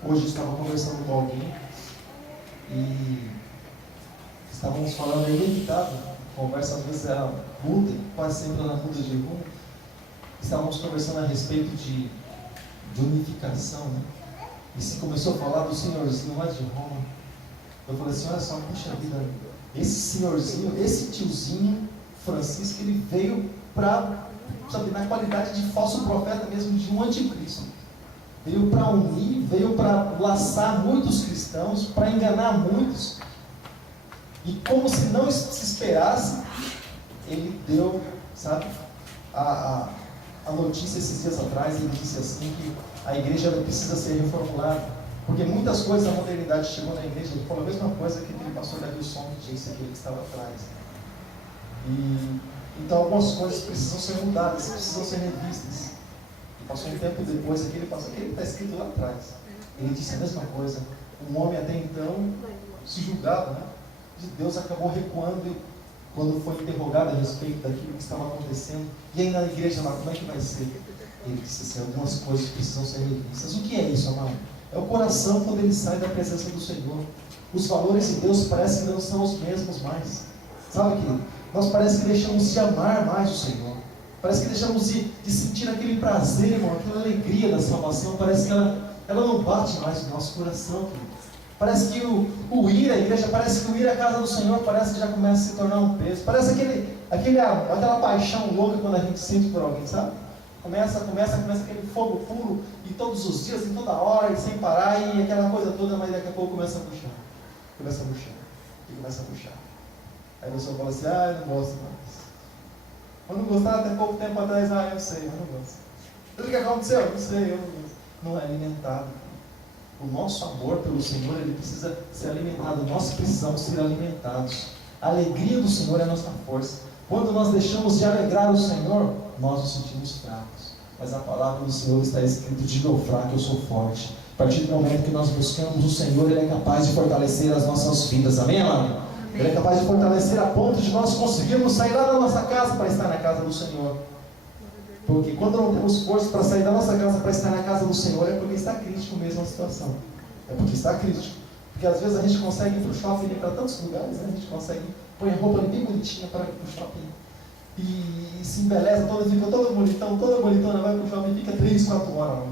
Hoje eu estava conversando com alguém, E estávamos falando aí, limitado, conversa às vezes era muda, quase sempre na muda de rumo. Estávamos conversando a respeito de unificação, né? E se começou a falar do senhorzinho lá de Roma. Eu falei assim, olha só, puxa vida, esse senhorzinho, esse tiozinho Francisco, ele veio para, sabe, na qualidade de falso profeta mesmo, de um anticristo. Veio para unir, veio para laçar muitos cristãos, para enganar muitos. E como se não se esperasse, ele deu, sabe, a notícia esses dias atrás. Ele disse assim que a igreja precisa ser reformulada, porque muitas coisas da modernidade chegou na igreja. Ele falou a mesma coisa que aquele pastor Davilson disse, aquele que estava atrás. E então algumas coisas precisam ser mudadas, precisam ser revistas. E passou um tempo depois, aquele pastor, aquele que está escrito lá atrás, ele disse a mesma coisa. Um homem até então se julgava, né? De Deus acabou recuando quando foi interrogado a respeito daquilo que estava acontecendo. E aí na igreja lá, como é que vai ser? Ele disse assim, algumas coisas precisam ser revistas. O que é isso, amado? É o coração quando ele sai da presença do Senhor. Os valores de Deus parecem que não são os mesmos mais. Sabe, querido? Nós parece que deixamos de amar mais o Senhor. Parece que deixamos de sentir aquele prazer, irmão, aquela alegria da salvação. Parece que ela não bate mais no nosso coração, querido. Parece que o ir à igreja, parece que o ir à casa do Senhor, parece que já começa a se tornar um peso. Parece aquela paixão louca quando a gente sente por alguém, sabe? Começa aquele fogo puro, e todos os dias, e toda hora, e sem parar, e aquela coisa toda, mas daqui a pouco começa a puxar. E começa a puxar. Aí a pessoa fala assim, eu não gosto mais. Eu não gostava até pouco tempo atrás, eu sei, eu não gosto. O que aconteceu? Eu não sei, eu não gosto. Não é alimentado. O nosso amor pelo Senhor, ele precisa ser alimentado. Nós precisamos ser alimentados. A alegria do Senhor é a nossa força. Quando nós deixamos de alegrar o Senhor, nós nos sentimos fracos. Mas a palavra do Senhor está escrito, diga ao fraco, eu sou forte. A partir do momento que nós buscamos o Senhor, Ele é capaz de fortalecer as nossas vidas. Amém, amado? Ele é capaz de fortalecer a ponto de nós conseguirmos sair lá da nossa casa para estar na casa do Senhor. Porque quando não temos força para sair da nossa casa para estar na casa do Senhor, é porque está crítico mesmo a situação. É porque está crítico. Porque às vezes a gente consegue ir para o shopping, ir para tantos lugares, né? A gente consegue pôr a roupa bem bonitinha para ir para o shopping. E se embeleza toda, fica toda bonitão, toda bonitona, vai para o shopping e fica 3, 4 horas lá,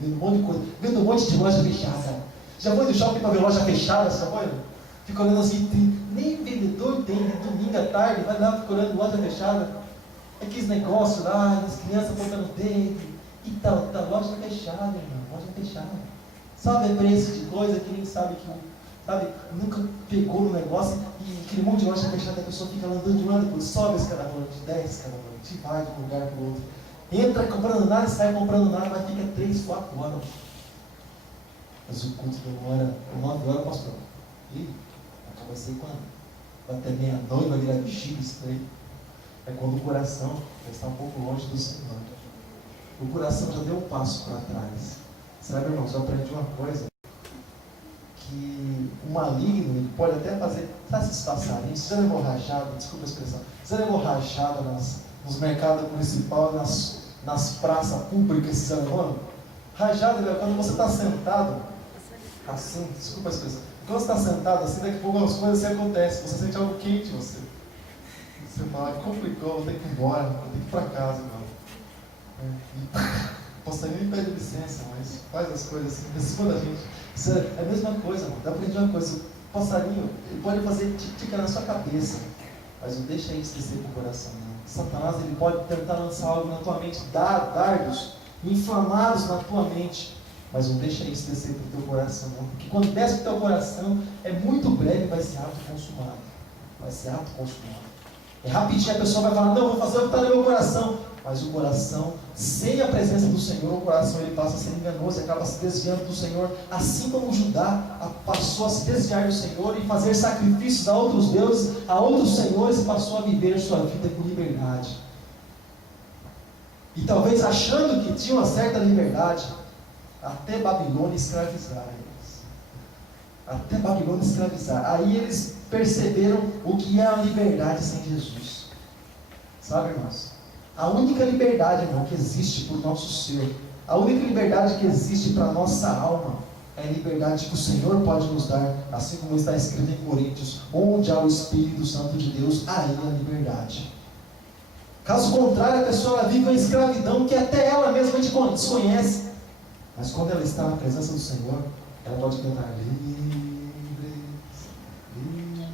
vendo um monte de coisa, vendo um monte de loja fechada. Já foi do shopping para ver loja fechada, já foi? Fica olhando assim, nem vendedor tem, domingo à tarde, vai lá fica olhando loja fechada. Aqueles negócios lá, as crianças botando dedo, e tal, loja fechada, irmão, loja fechada. Sabe, é preço de coisa que nem sabe nunca pegou no negócio, e aquele monte de loja fechada, a pessoa fica andando de um lado, depois sobe a escada rolante, 10 escada rolante, e vai de um lugar para o outro. Entra comprando nada e sai comprando nada, mas fica 3, 4 horas. Mas o culto demora 9 horas, pastor. E acaba ser quando? Vai até meia-noite, vai virar bexiga isso daí. É quando o coração já está um pouco longe do Senhor. O coração já deu um passo para trás. Sabe, irmãos, eu aprendi uma coisa, que o maligno, ele pode até fazer, sabe esses passarinhos, você já levou rajada, desculpa a expressão, você já levou rajada nos mercados municipais, nas praças públicas, esses alemães? Rajada, quando você está sentado, assim, desculpa a expressão, quando você está sentado assim, daqui a pouco as coisas assim acontecem, você sente algo quente em você. Você fala, complicou, vou ter que ir embora, vou ter que ir para casa, irmão. O passarinho me pede licença, mas faz as coisas assim, responda a gente. Isso é a mesma coisa, mano. Dá pra aprender uma coisa. O passarinho, ele pode fazer tica na sua cabeça, mas não deixa isso descer pro coração, não. Satanás, ele pode tentar lançar algo na tua mente, dardos inflamados na tua mente, mas não deixa isso descer pro teu coração, não. Porque quando desce pro teu coração, é muito breve, vai ser autoconsumado. Vai ser autoconsumado. É rapidinho, a pessoa vai falar, não, vou fazer o que está no meu coração. Mas o coração, sem a presença do Senhor, o coração ele passa a ser enganoso e acaba se desviando do Senhor. Assim como Judá passou a se desviar do Senhor e fazer sacrifícios a outros deuses, a outros senhores, e passou a viver sua vida com liberdade. E talvez achando que tinha uma certa liberdade, até Babilônia escravizar eles. Até Babilônia escravizar. Aí eles perceberam o que é a liberdade sem Jesus. Sabe, irmãos? A única liberdade, irmão, que existe para o nosso ser, a única liberdade que existe para a nossa alma, É a liberdade que o Senhor pode nos dar, assim como está escrito em Coríntios: onde há o Espírito Santo de Deus, aí há liberdade. Caso contrário, a pessoa vive uma escravidão que até ela mesma desconhece. Mas quando ela está na presença do Senhor, ela pode cantar: livres, livres,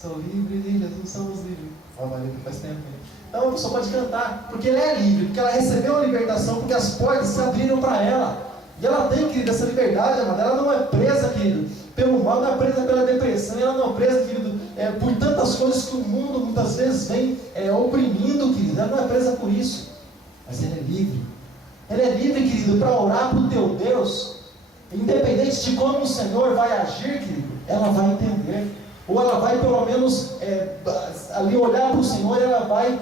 sou livre de Jesus, somos livres. Ó, Maria, que faz tempo. Então a pessoa pode cantar, porque ela é livre, porque ela recebeu a libertação, porque as portas se abriram para ela. E ela tem, querido, essa liberdade, amada. Ela não é presa, querido, pelo mal, não é presa pela depressão, ela não é presa, querido, por tantas coisas que o mundo muitas vezes vem oprimindo, querido. Ela não é presa por isso, mas ela é livre. Ela é livre, querido, para orar para o teu Deus, independente de como o Senhor vai agir, querido, ela vai entender. Ou ela vai pelo menos ali olhar para o Senhor, e ela vai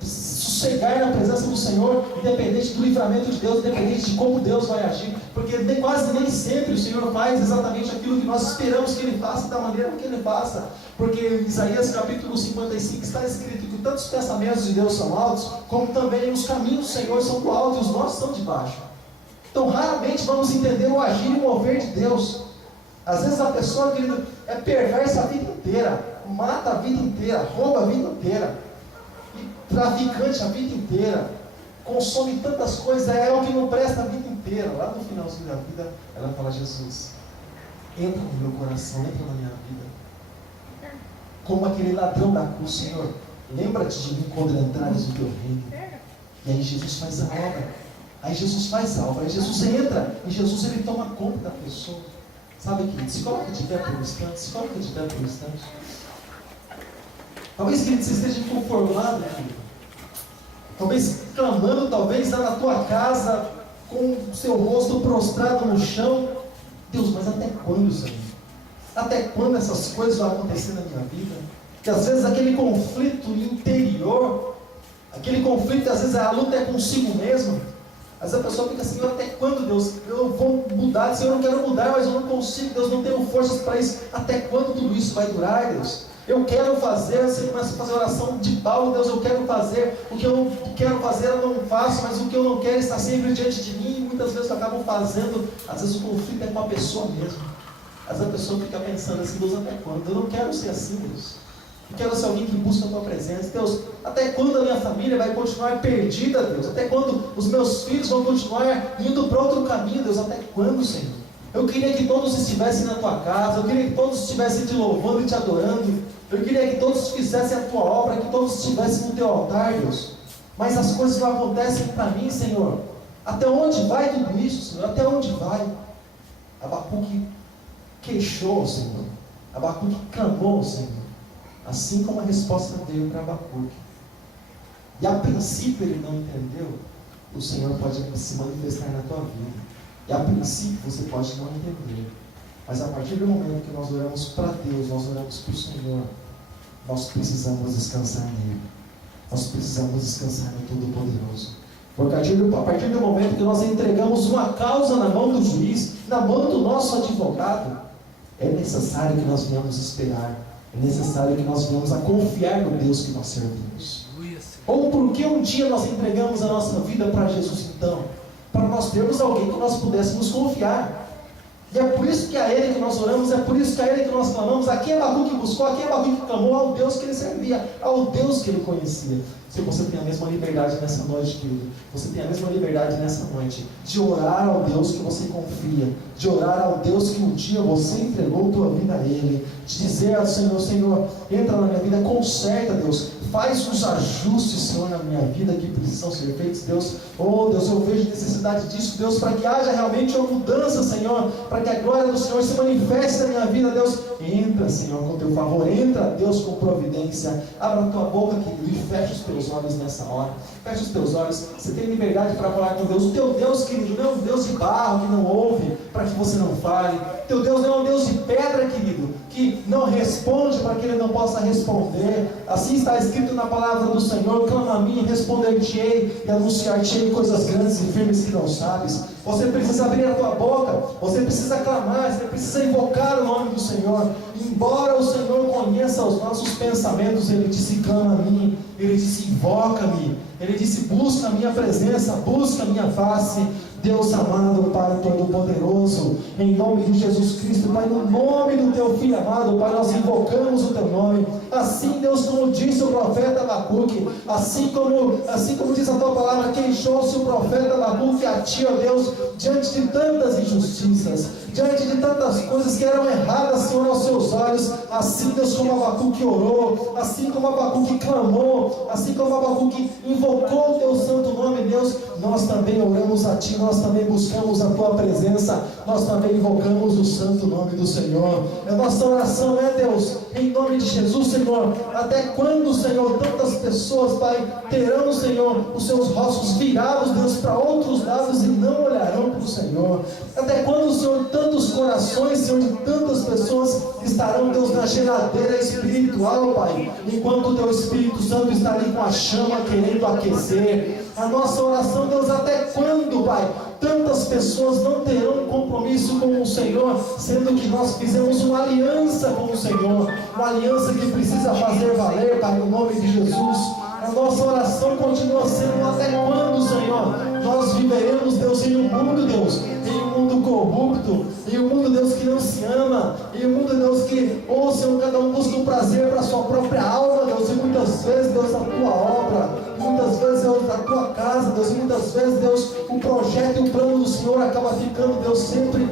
sossegar na presença do Senhor, independente do livramento de Deus, independente de como Deus vai agir, porque quase nem sempre o Senhor faz exatamente aquilo que nós esperamos que Ele faça, da maneira que Ele faça, porque em Isaías capítulo 55 está escrito que tanto os pensamentos de Deus são altos, como também os caminhos do Senhor são do alto e os nossos são de baixo. Então raramente vamos entender o agir e o mover de Deus. Às vezes a pessoa, querido, é perversa a vida inteira, mata a vida inteira, rouba a vida inteira, e traficante a vida inteira, consome tantas coisas, é o que não presta a vida inteira. Lá no finalzinho da vida, ela fala: Jesus, entra no meu coração, entra na minha vida. Como aquele ladrão da cruz: Senhor, lembra-te de mim quando entrares no teu reino. E aí Jesus faz a obra, aí Jesus entra, e Jesus ele toma conta da pessoa. Sabe, querido, se coloca de pé por um instante, Talvez, querido, você esteja inconformado, querido. Talvez clamando, talvez lá na tua casa, com o seu rosto prostrado no chão. Deus, mas até quando, Senhor? Até quando essas coisas vão acontecer na minha vida? Que às vezes aquele conflito interior, aquele conflito, às vezes a luta é consigo mesmo. Às vezes a pessoa fica assim: até quando, Deus? Eu vou mudar, Senhor, eu não quero mudar, mas eu não consigo, Deus, não tenho forças para isso. Até quando tudo isso vai durar, Deus? Eu quero fazer, você começa a fazer oração de Paulo: Deus, eu quero fazer, o que eu quero fazer eu não faço, mas o que eu não quero está sempre diante de mim. E muitas vezes eu acabo fazendo, às vezes o conflito é com a pessoa mesmo. Às vezes a pessoa fica pensando assim: Deus, até quando? Eu não quero ser assim, Deus. Eu quero ser alguém que busca a tua presença. Deus, até quando a minha família vai continuar perdida, Deus? Até quando os meus filhos vão continuar indo para outro caminho, Deus? Até quando, Senhor? Eu queria que todos estivessem na tua casa, eu queria que todos estivessem te louvando e te adorando, eu queria que todos fizessem a tua obra, que todos estivessem no teu altar, Deus. Mas as coisas não acontecem para mim, Senhor. Até onde vai tudo isso, Senhor? Até onde vai? Abacuque queixou, Senhor. Abacuque clamou, Senhor. Assim como a resposta veio para Abacuque. E a princípio ele não entendeu, o Senhor pode se manifestar na tua vida. E a princípio você pode não entender. Mas a partir do momento que nós oramos para Deus, nós oramos para o Senhor, nós precisamos descansar nele. Nós precisamos descansar no Todo-Poderoso. Porque a partir do momento que nós entregamos uma causa na mão do juiz, na mão do nosso advogado, é necessário que nós venhamos esperar. É necessário que nós venhamos a confiar no Deus que nós servimos. Ou porque um dia nós entregamos a nossa vida para Jesus, então, para nós termos alguém que nós pudéssemos confiar. E é por isso que a Ele que nós oramos, é por isso que a Ele que nós clamamos. Aqui é Abacuque que buscou, aqui é Abacuque que clamou ao Deus que ele servia, ao Deus que ele conhecia. Se você tem a mesma liberdade nessa noite, querido, você tem a mesma liberdade nessa noite de orar ao Deus que você confia, de orar ao Deus que um dia você entregou tua vida a Ele, de dizer ao Senhor: Senhor, entra na minha vida, conserta, Deus, faz os ajustes, Senhor, na minha vida que precisam ser feitos, Deus. Oh, Deus, eu vejo necessidade disso, Deus, para que haja realmente uma mudança, Senhor, para que a glória do Senhor se manifeste na minha vida, Deus. Entra, Senhor, com teu favor, entra, Deus, com providência. Abra a tua boca, querido, e fecha os teus olhos nessa hora. Fecha os teus olhos. Você tem liberdade para falar com Deus. O teu Deus, querido, não é um Deus de barro que não ouve para que você não fale. Teu Deus não é um Deus de pedra, querido, que não responde para que Ele não possa responder. Assim está escrito na palavra do Senhor: clama a mim, responder-te-ei e anunciar-te-ei coisas grandes e firmes que não sabes. Você precisa abrir a tua boca, você precisa clamar, você precisa invocar o nome do Senhor. Embora o Senhor conheça os nossos pensamentos, Ele disse: clama a mim, Ele disse: invoca-me. Ele disse: busca a minha presença, busca a minha face. Deus amado, Pai Todo-Poderoso, em nome de Jesus Cristo, Pai, no nome do Teu Filho amado, Pai, nós invocamos o Teu nome. Assim, Deus, como disse o profeta Abacuque, assim como diz a Tua palavra, queixou-se o profeta Abacuque a Ti, ó Deus, diante de tantas injustiças, diante de tantas coisas que eram erradas, Senhor, aos Seus olhos. Assim, Deus, como Abacuque orou, assim como Abacuque clamou, assim como Abacuque invocou o Teu santo nome, Deus, nós também oramos a Ti, nós também buscamos a Tua presença, nós também invocamos o santo nome do Senhor. A nossa oração é, Deus, em nome de Jesus, Senhor, até quando, Senhor, tantas pessoas, Pai, terão, Senhor, os seus rostos virados, Deus, para outros lados e não olharão para o Senhor? Até quando, Senhor, tantos corações, Senhor, de tantas pessoas estarão, Deus, na geladeira espiritual, Pai, enquanto o Teu Espírito Santo está ali com a chama querendo aquecer? A nossa oração, Deus, até quando, Pai, tantas pessoas não terão um compromisso com o Senhor, sendo que nós fizemos uma aliança com o Senhor, uma aliança que precisa fazer valer, Pai, no nome de Jesus. A nossa oração continua sendo: até quando, Senhor, nós viveremos, Deus, em um mundo, Deus, em um mundo corrupto, em um mundo, Deus, que não se ama, em um mundo, Deus, que, oh Senhor, cada um busca o prazer para a sua própria alma, Deus, e muitas vezes, Deus, a Tua obra, muitas vezes, Deus, a Tua casa, Deus, e muitas vezes, Deus, o projeto e o plano do Senhor acaba ficando, Deus, sempre,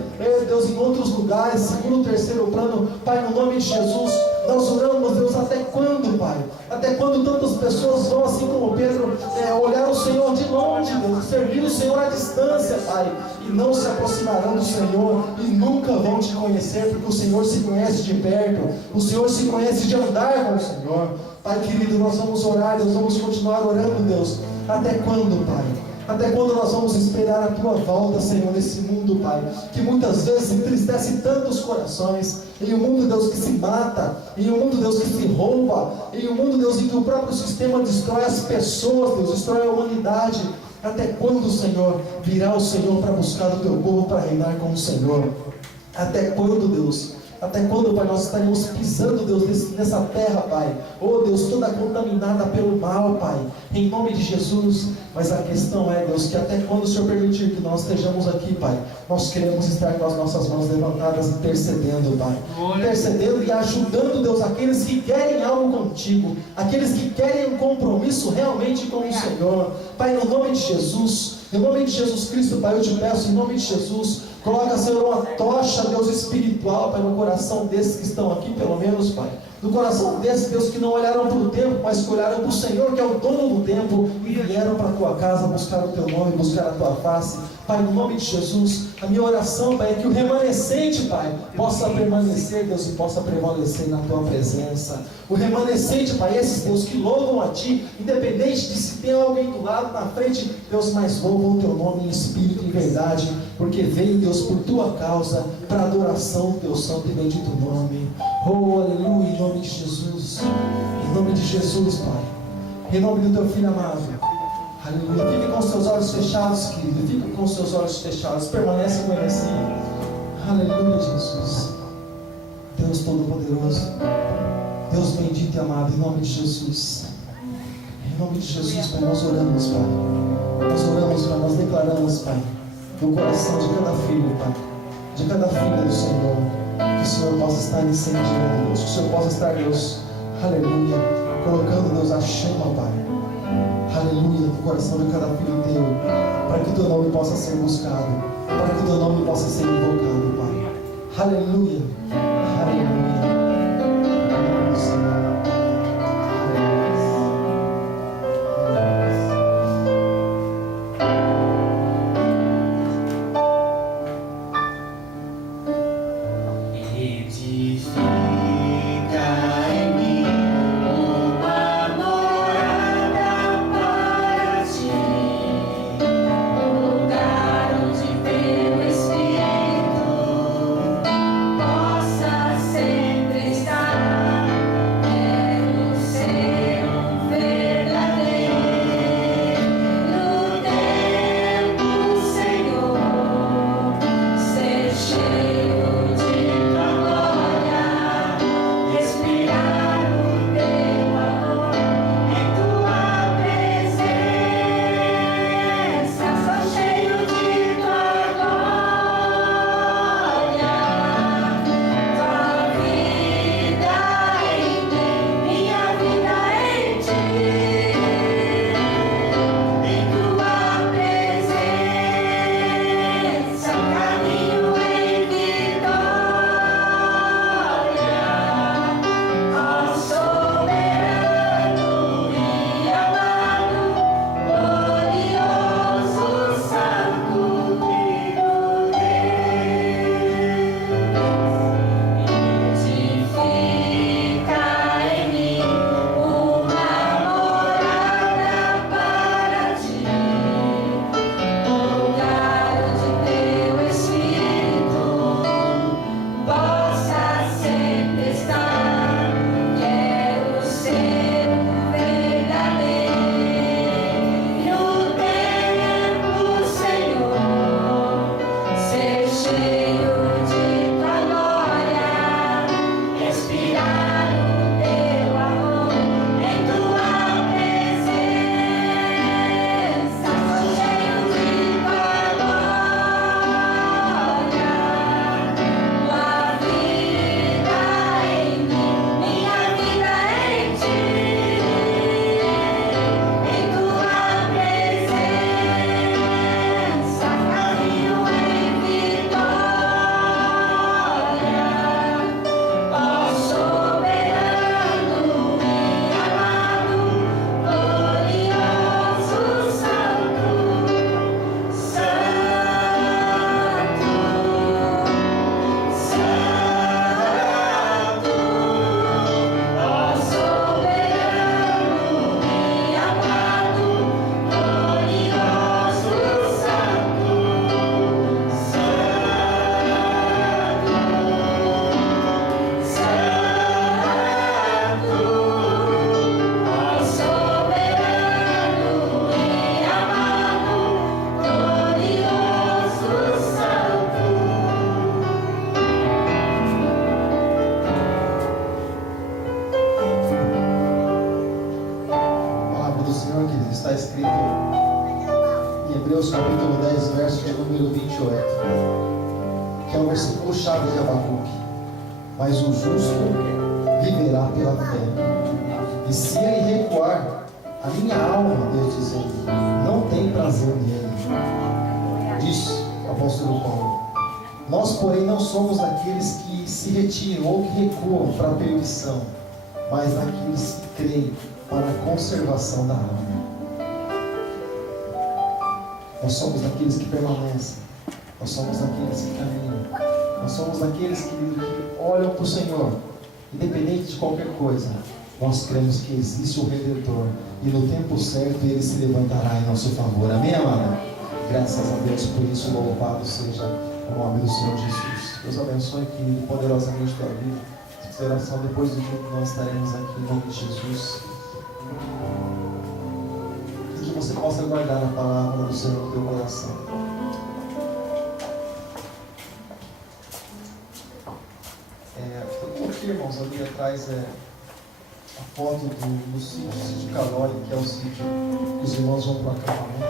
Deus, em outros lugares, segundo o terceiro plano. Pai, no nome de Jesus, nós oramos, Deus, até quando, Pai? Até quando tantas pessoas vão, assim como Pedro, olhar o Senhor de longe, Deus, servir o Senhor à distância, Pai, e não se aproximarão do Senhor, e nunca vão Te conhecer, porque o Senhor se conhece de perto, o Senhor se conhece de andar com o Senhor. Pai querido, nós vamos orar, Deus, vamos continuar orando, Deus. Até quando, Pai? Até quando nós vamos esperar a Tua volta, Senhor, nesse mundo, Pai, que muitas vezes entristece tantos corações, em um mundo, Deus, que se mata, em um mundo, Deus, que se rouba, em um mundo, Deus, em que o próprio sistema destrói as pessoas, Deus, destrói a humanidade? Até quando, Senhor, virá o Senhor para buscar o Teu povo para reinar com o Senhor? Até quando, Deus? Até quando, Pai, nós estaremos pisando, Deus, nessa terra, Pai? Oh, Deus, toda contaminada pelo mal, Pai, em nome de Jesus. Mas a questão é, Deus, que até quando o Senhor permitir que nós estejamos aqui, Pai, nós queremos estar com as nossas mãos levantadas, intercedendo, Pai, intercedendo e ajudando, Deus, aqueles que querem algo contigo, aqueles que querem um compromisso realmente com o Senhor. Pai, no nome de Jesus, em nome de Jesus Cristo, Pai, eu Te peço, em nome de Jesus, coloca, Senhor, uma tocha, Deus, espiritual, Pai, no coração desses que estão aqui, pelo menos, Pai, no coração desses, Deus, que não olharam para o tempo, mas que olharam para o Senhor, que é o dono do tempo, e vieram para a Tua casa buscar o Teu nome, buscar a Tua face. Pai, no nome de Jesus, a minha oração, Pai, é que o remanescente, Pai, possa permanecer, Deus, e possa prevalecer na Tua presença. O remanescente, Pai, esses, Deus, que louvam a Ti, independente de se tem alguém do lado, na frente, Deus, mas louvam o Teu nome em espírito e em verdade, porque veio, Deus, por Tua causa, para a adoração do Teu santo e bendito nome. Oh, aleluia, em nome de Jesus, em nome de Jesus, Pai, em nome do Teu Filho amado. Aleluia. Fique com os seus olhos fechados, querido. Fique com os seus olhos fechados. Permanece com Ele assim. Aleluia, Jesus. Deus Todo-Poderoso. Deus bendito e amado, em nome de Jesus. Em nome de Jesus, Pai, nós oramos, Pai. Nós oramos, Pai, nós declaramos, Pai, no coração de cada filho, Pai, de cada filha do Senhor, que o Senhor possa estar incendiando, Deus, que o Senhor possa estar, Deus, aleluia, colocando, Deus, a chama, Pai, aleluia, no coração de cada filho Teu, para que o Teu nome possa ser buscado, para que o Teu nome possa ser invocado, Pai. Aleluia, aleluia. Hebreus capítulo 10, verso de número 28, que é o versículo chave de Abacuque. Mas o justo viverá pela fé. E se ele recuar, a minha alma, Deus dizendo, não tem prazer nele. Diz o apóstolo Paulo. Nós, porém, não somos daqueles que se retiram ou que recuam para a perdição, mas daqueles que creem para a conservação da alma. Nós somos daqueles que permanecem. Nós somos daqueles que caminham. Nós somos daqueles que olham para o Senhor. Independente de qualquer coisa, nós cremos que existe o Redentor. E no tempo certo Ele se levantará em nosso favor. Amém, amado? Graças a Deus por isso. Louvado seja o nome do Senhor Jesus. Deus abençoe, querido, poderosamente tua vida. Essa oração depois do dia que nós estaremos aqui em nome de Jesus. Que você possa guardar a palavra do Senhor no teu coração. Eu coloquei, irmãos, ali atrás a foto do sítio Calói, que é o sítio que os irmãos vão para o acampamento.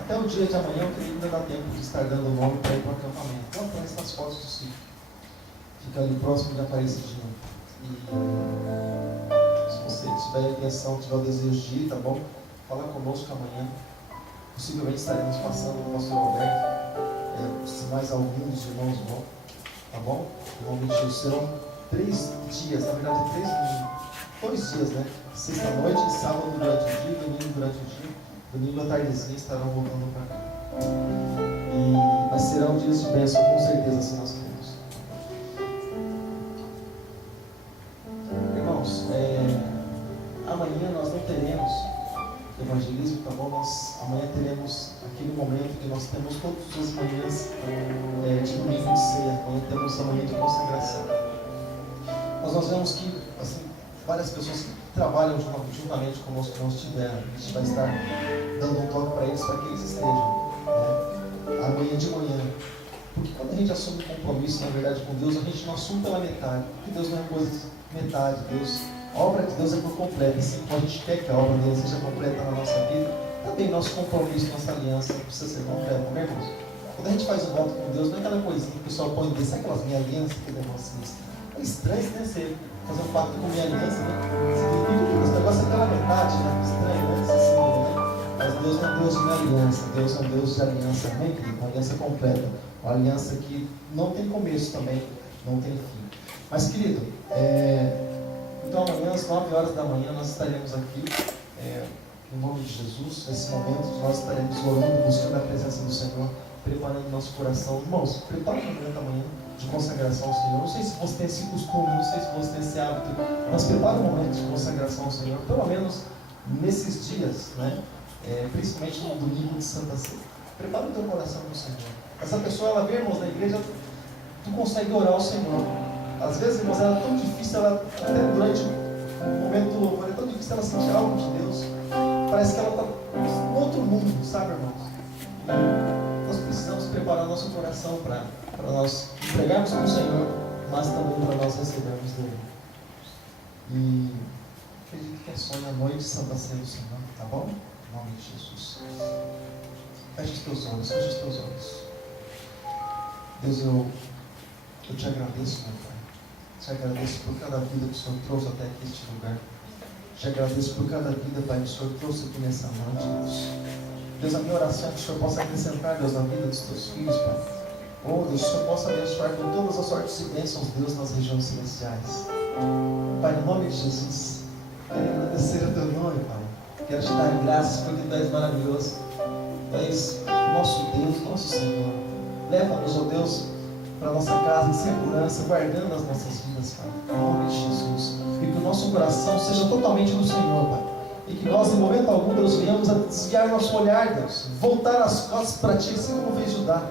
Até o dia de amanhã, eu creio que ainda dá tempo de estar dando o nome para ir para o acampamento. Então, aparece nas fotos do sítio. Fica ali próximo de Aparecidinha. E se você tiver a intenção, tiver o desejo de ir, tá bom? Fala conosco amanhã. Possivelmente estaremos passando com o pastor Alberto. Se mais algum dos irmãos vão, tá bom? Em nome de Jesus. Serão 3 dias, na verdade 2 dias, né? Sexta-noite, sábado durante o dia, domingo durante o dia. Domingo à tardezinha estarão voltando para cá. Mas serão dias de bênção, com certeza, assim nós queremos. Irmãos, amanhã nós não teremos evangelismo, tá bom? Amanhã teremos aquele momento que nós temos todas as manhãs de domingo de ceia. Amanhã temos a manhã de consagração. Mas nós vemos que, assim, várias pessoas que trabalham juntamente conosco que não estiveram. A gente vai estar dando um toque para eles, para que eles estejam, né? Amanhã de manhã. Porque quando a gente assume compromisso, na verdade, com Deus, a gente não assume pela metade. Porque Deus não é coisa metade. A obra de Deus é por completo. Assim como a gente quer que a obra dele seja completa na nossa vida, também nosso compromisso, nossa aliança precisa ser completa, né, irmãos? Quando a gente faz um voto com Deus, não é aquela coisinha que o pessoal põe dentro, sabe aquelas minhas alianças que demonstram isso? É estranho, né? Você fazer um pacto com minha aliança, né? Esse negócio é pela metade, né? Estranho, né? Mas Deus não é Deus de aliança. Deus é um Deus de aliança, amém, querido? Uma aliança completa. Uma aliança que não tem começo também, não tem fim. Mas, querido, então amanhã às 9 horas da manhã nós estaremos aqui, em nome de Jesus. Nesse momento nós estaremos orando, buscando a presença do Senhor, preparando nosso coração. Irmãos, prepare o momento amanhã de consagração ao Senhor. Não sei se você tem esse costume, não sei se você tem esse hábito, mas prepare um momento de consagração ao Senhor, pelo menos nesses dias, né? Principalmente no domingo de Santa Ceia. Prepara o teu coração para o Senhor. Essa pessoa, ela vê, irmãos, na igreja, tu consegue orar ao Senhor. Às vezes, irmãos, ela é tão difícil, ela, até durante o momento do louvor, é tão difícil ela sentir algo de Deus. Parece que ela está em outro mundo, sabe, irmãos? E nós precisamos preparar nosso coração para nós entregarmos para o Senhor, mas também para nós recebermos dele. E acredito que é só na noite de Santa Ceia do Senhor, tá bom? Em nome de Jesus. Feche os teus olhos, feche os teus olhos. Deus, eu te agradeço, meu Pai. Te agradeço por cada vida que o Senhor trouxe até aqui este lugar. Te agradeço por cada vida, Pai, que o Senhor trouxe aqui nessa noite, Deus. Deus, a minha oração é que o Senhor possa acrescentar, Deus, na vida dos teus filhos, Pai. Oh, Deus, que o Senhor possa abençoar com todas as sortes e bênçãos, Deus, nas regiões celestiais. Pai, no nome de Jesus, quero agradecer o teu nome, Pai. Quero te dar graças porque tu és maravilhoso. Tu és nosso Deus, nosso Senhor. Leva-nos, ó Deus, para a nossa casa em segurança, guardando as nossas vidas, Pai. Em nome de Jesus. E que o nosso coração seja totalmente no Senhor, Pai. E que nós, em momento algum, Deus, venhamos a desviar nosso olhar, Deus. Voltar as costas para Ti, assim como fez Judá.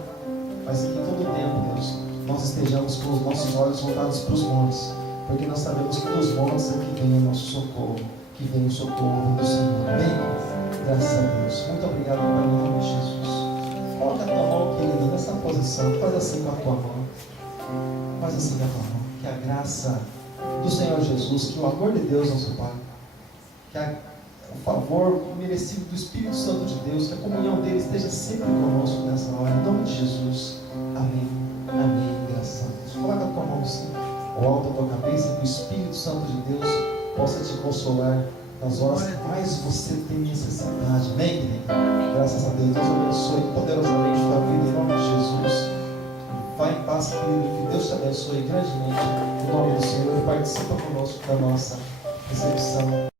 Mas que em todo o tempo, Deus, nós estejamos com os nossos olhos voltados para os montes. Porque nós sabemos que dos montes é que vem o nosso socorro. Que vem o socorro do Senhor. Amém? Graças a Deus. Muito obrigado, Pai, em nome de Jesus. Coloca a tua mão, querido, nessa posição. Faz assim com a tua mão. Faz assim com a tua mão. Que a graça do Senhor Jesus, que o amor de Deus, nosso Pai, que o favor merecido do Espírito Santo de Deus, que a comunhão dele esteja sempre conosco nessa hora, em nome de Jesus. Amém. Amém. Graças a Deus. Coloca a tua mão assim, ao alto da tua cabeça, que o Espírito Santo de Deus possa te consolar nas horas que mais você tem necessidade. Amém, querido? Graças a Deus. Deus abençoe poderosamente a tua vida, em nome de Jesus. Vai em paz, querido, que Deus te abençoe grandemente. Em nome do Senhor, participa conosco da nossa recepção.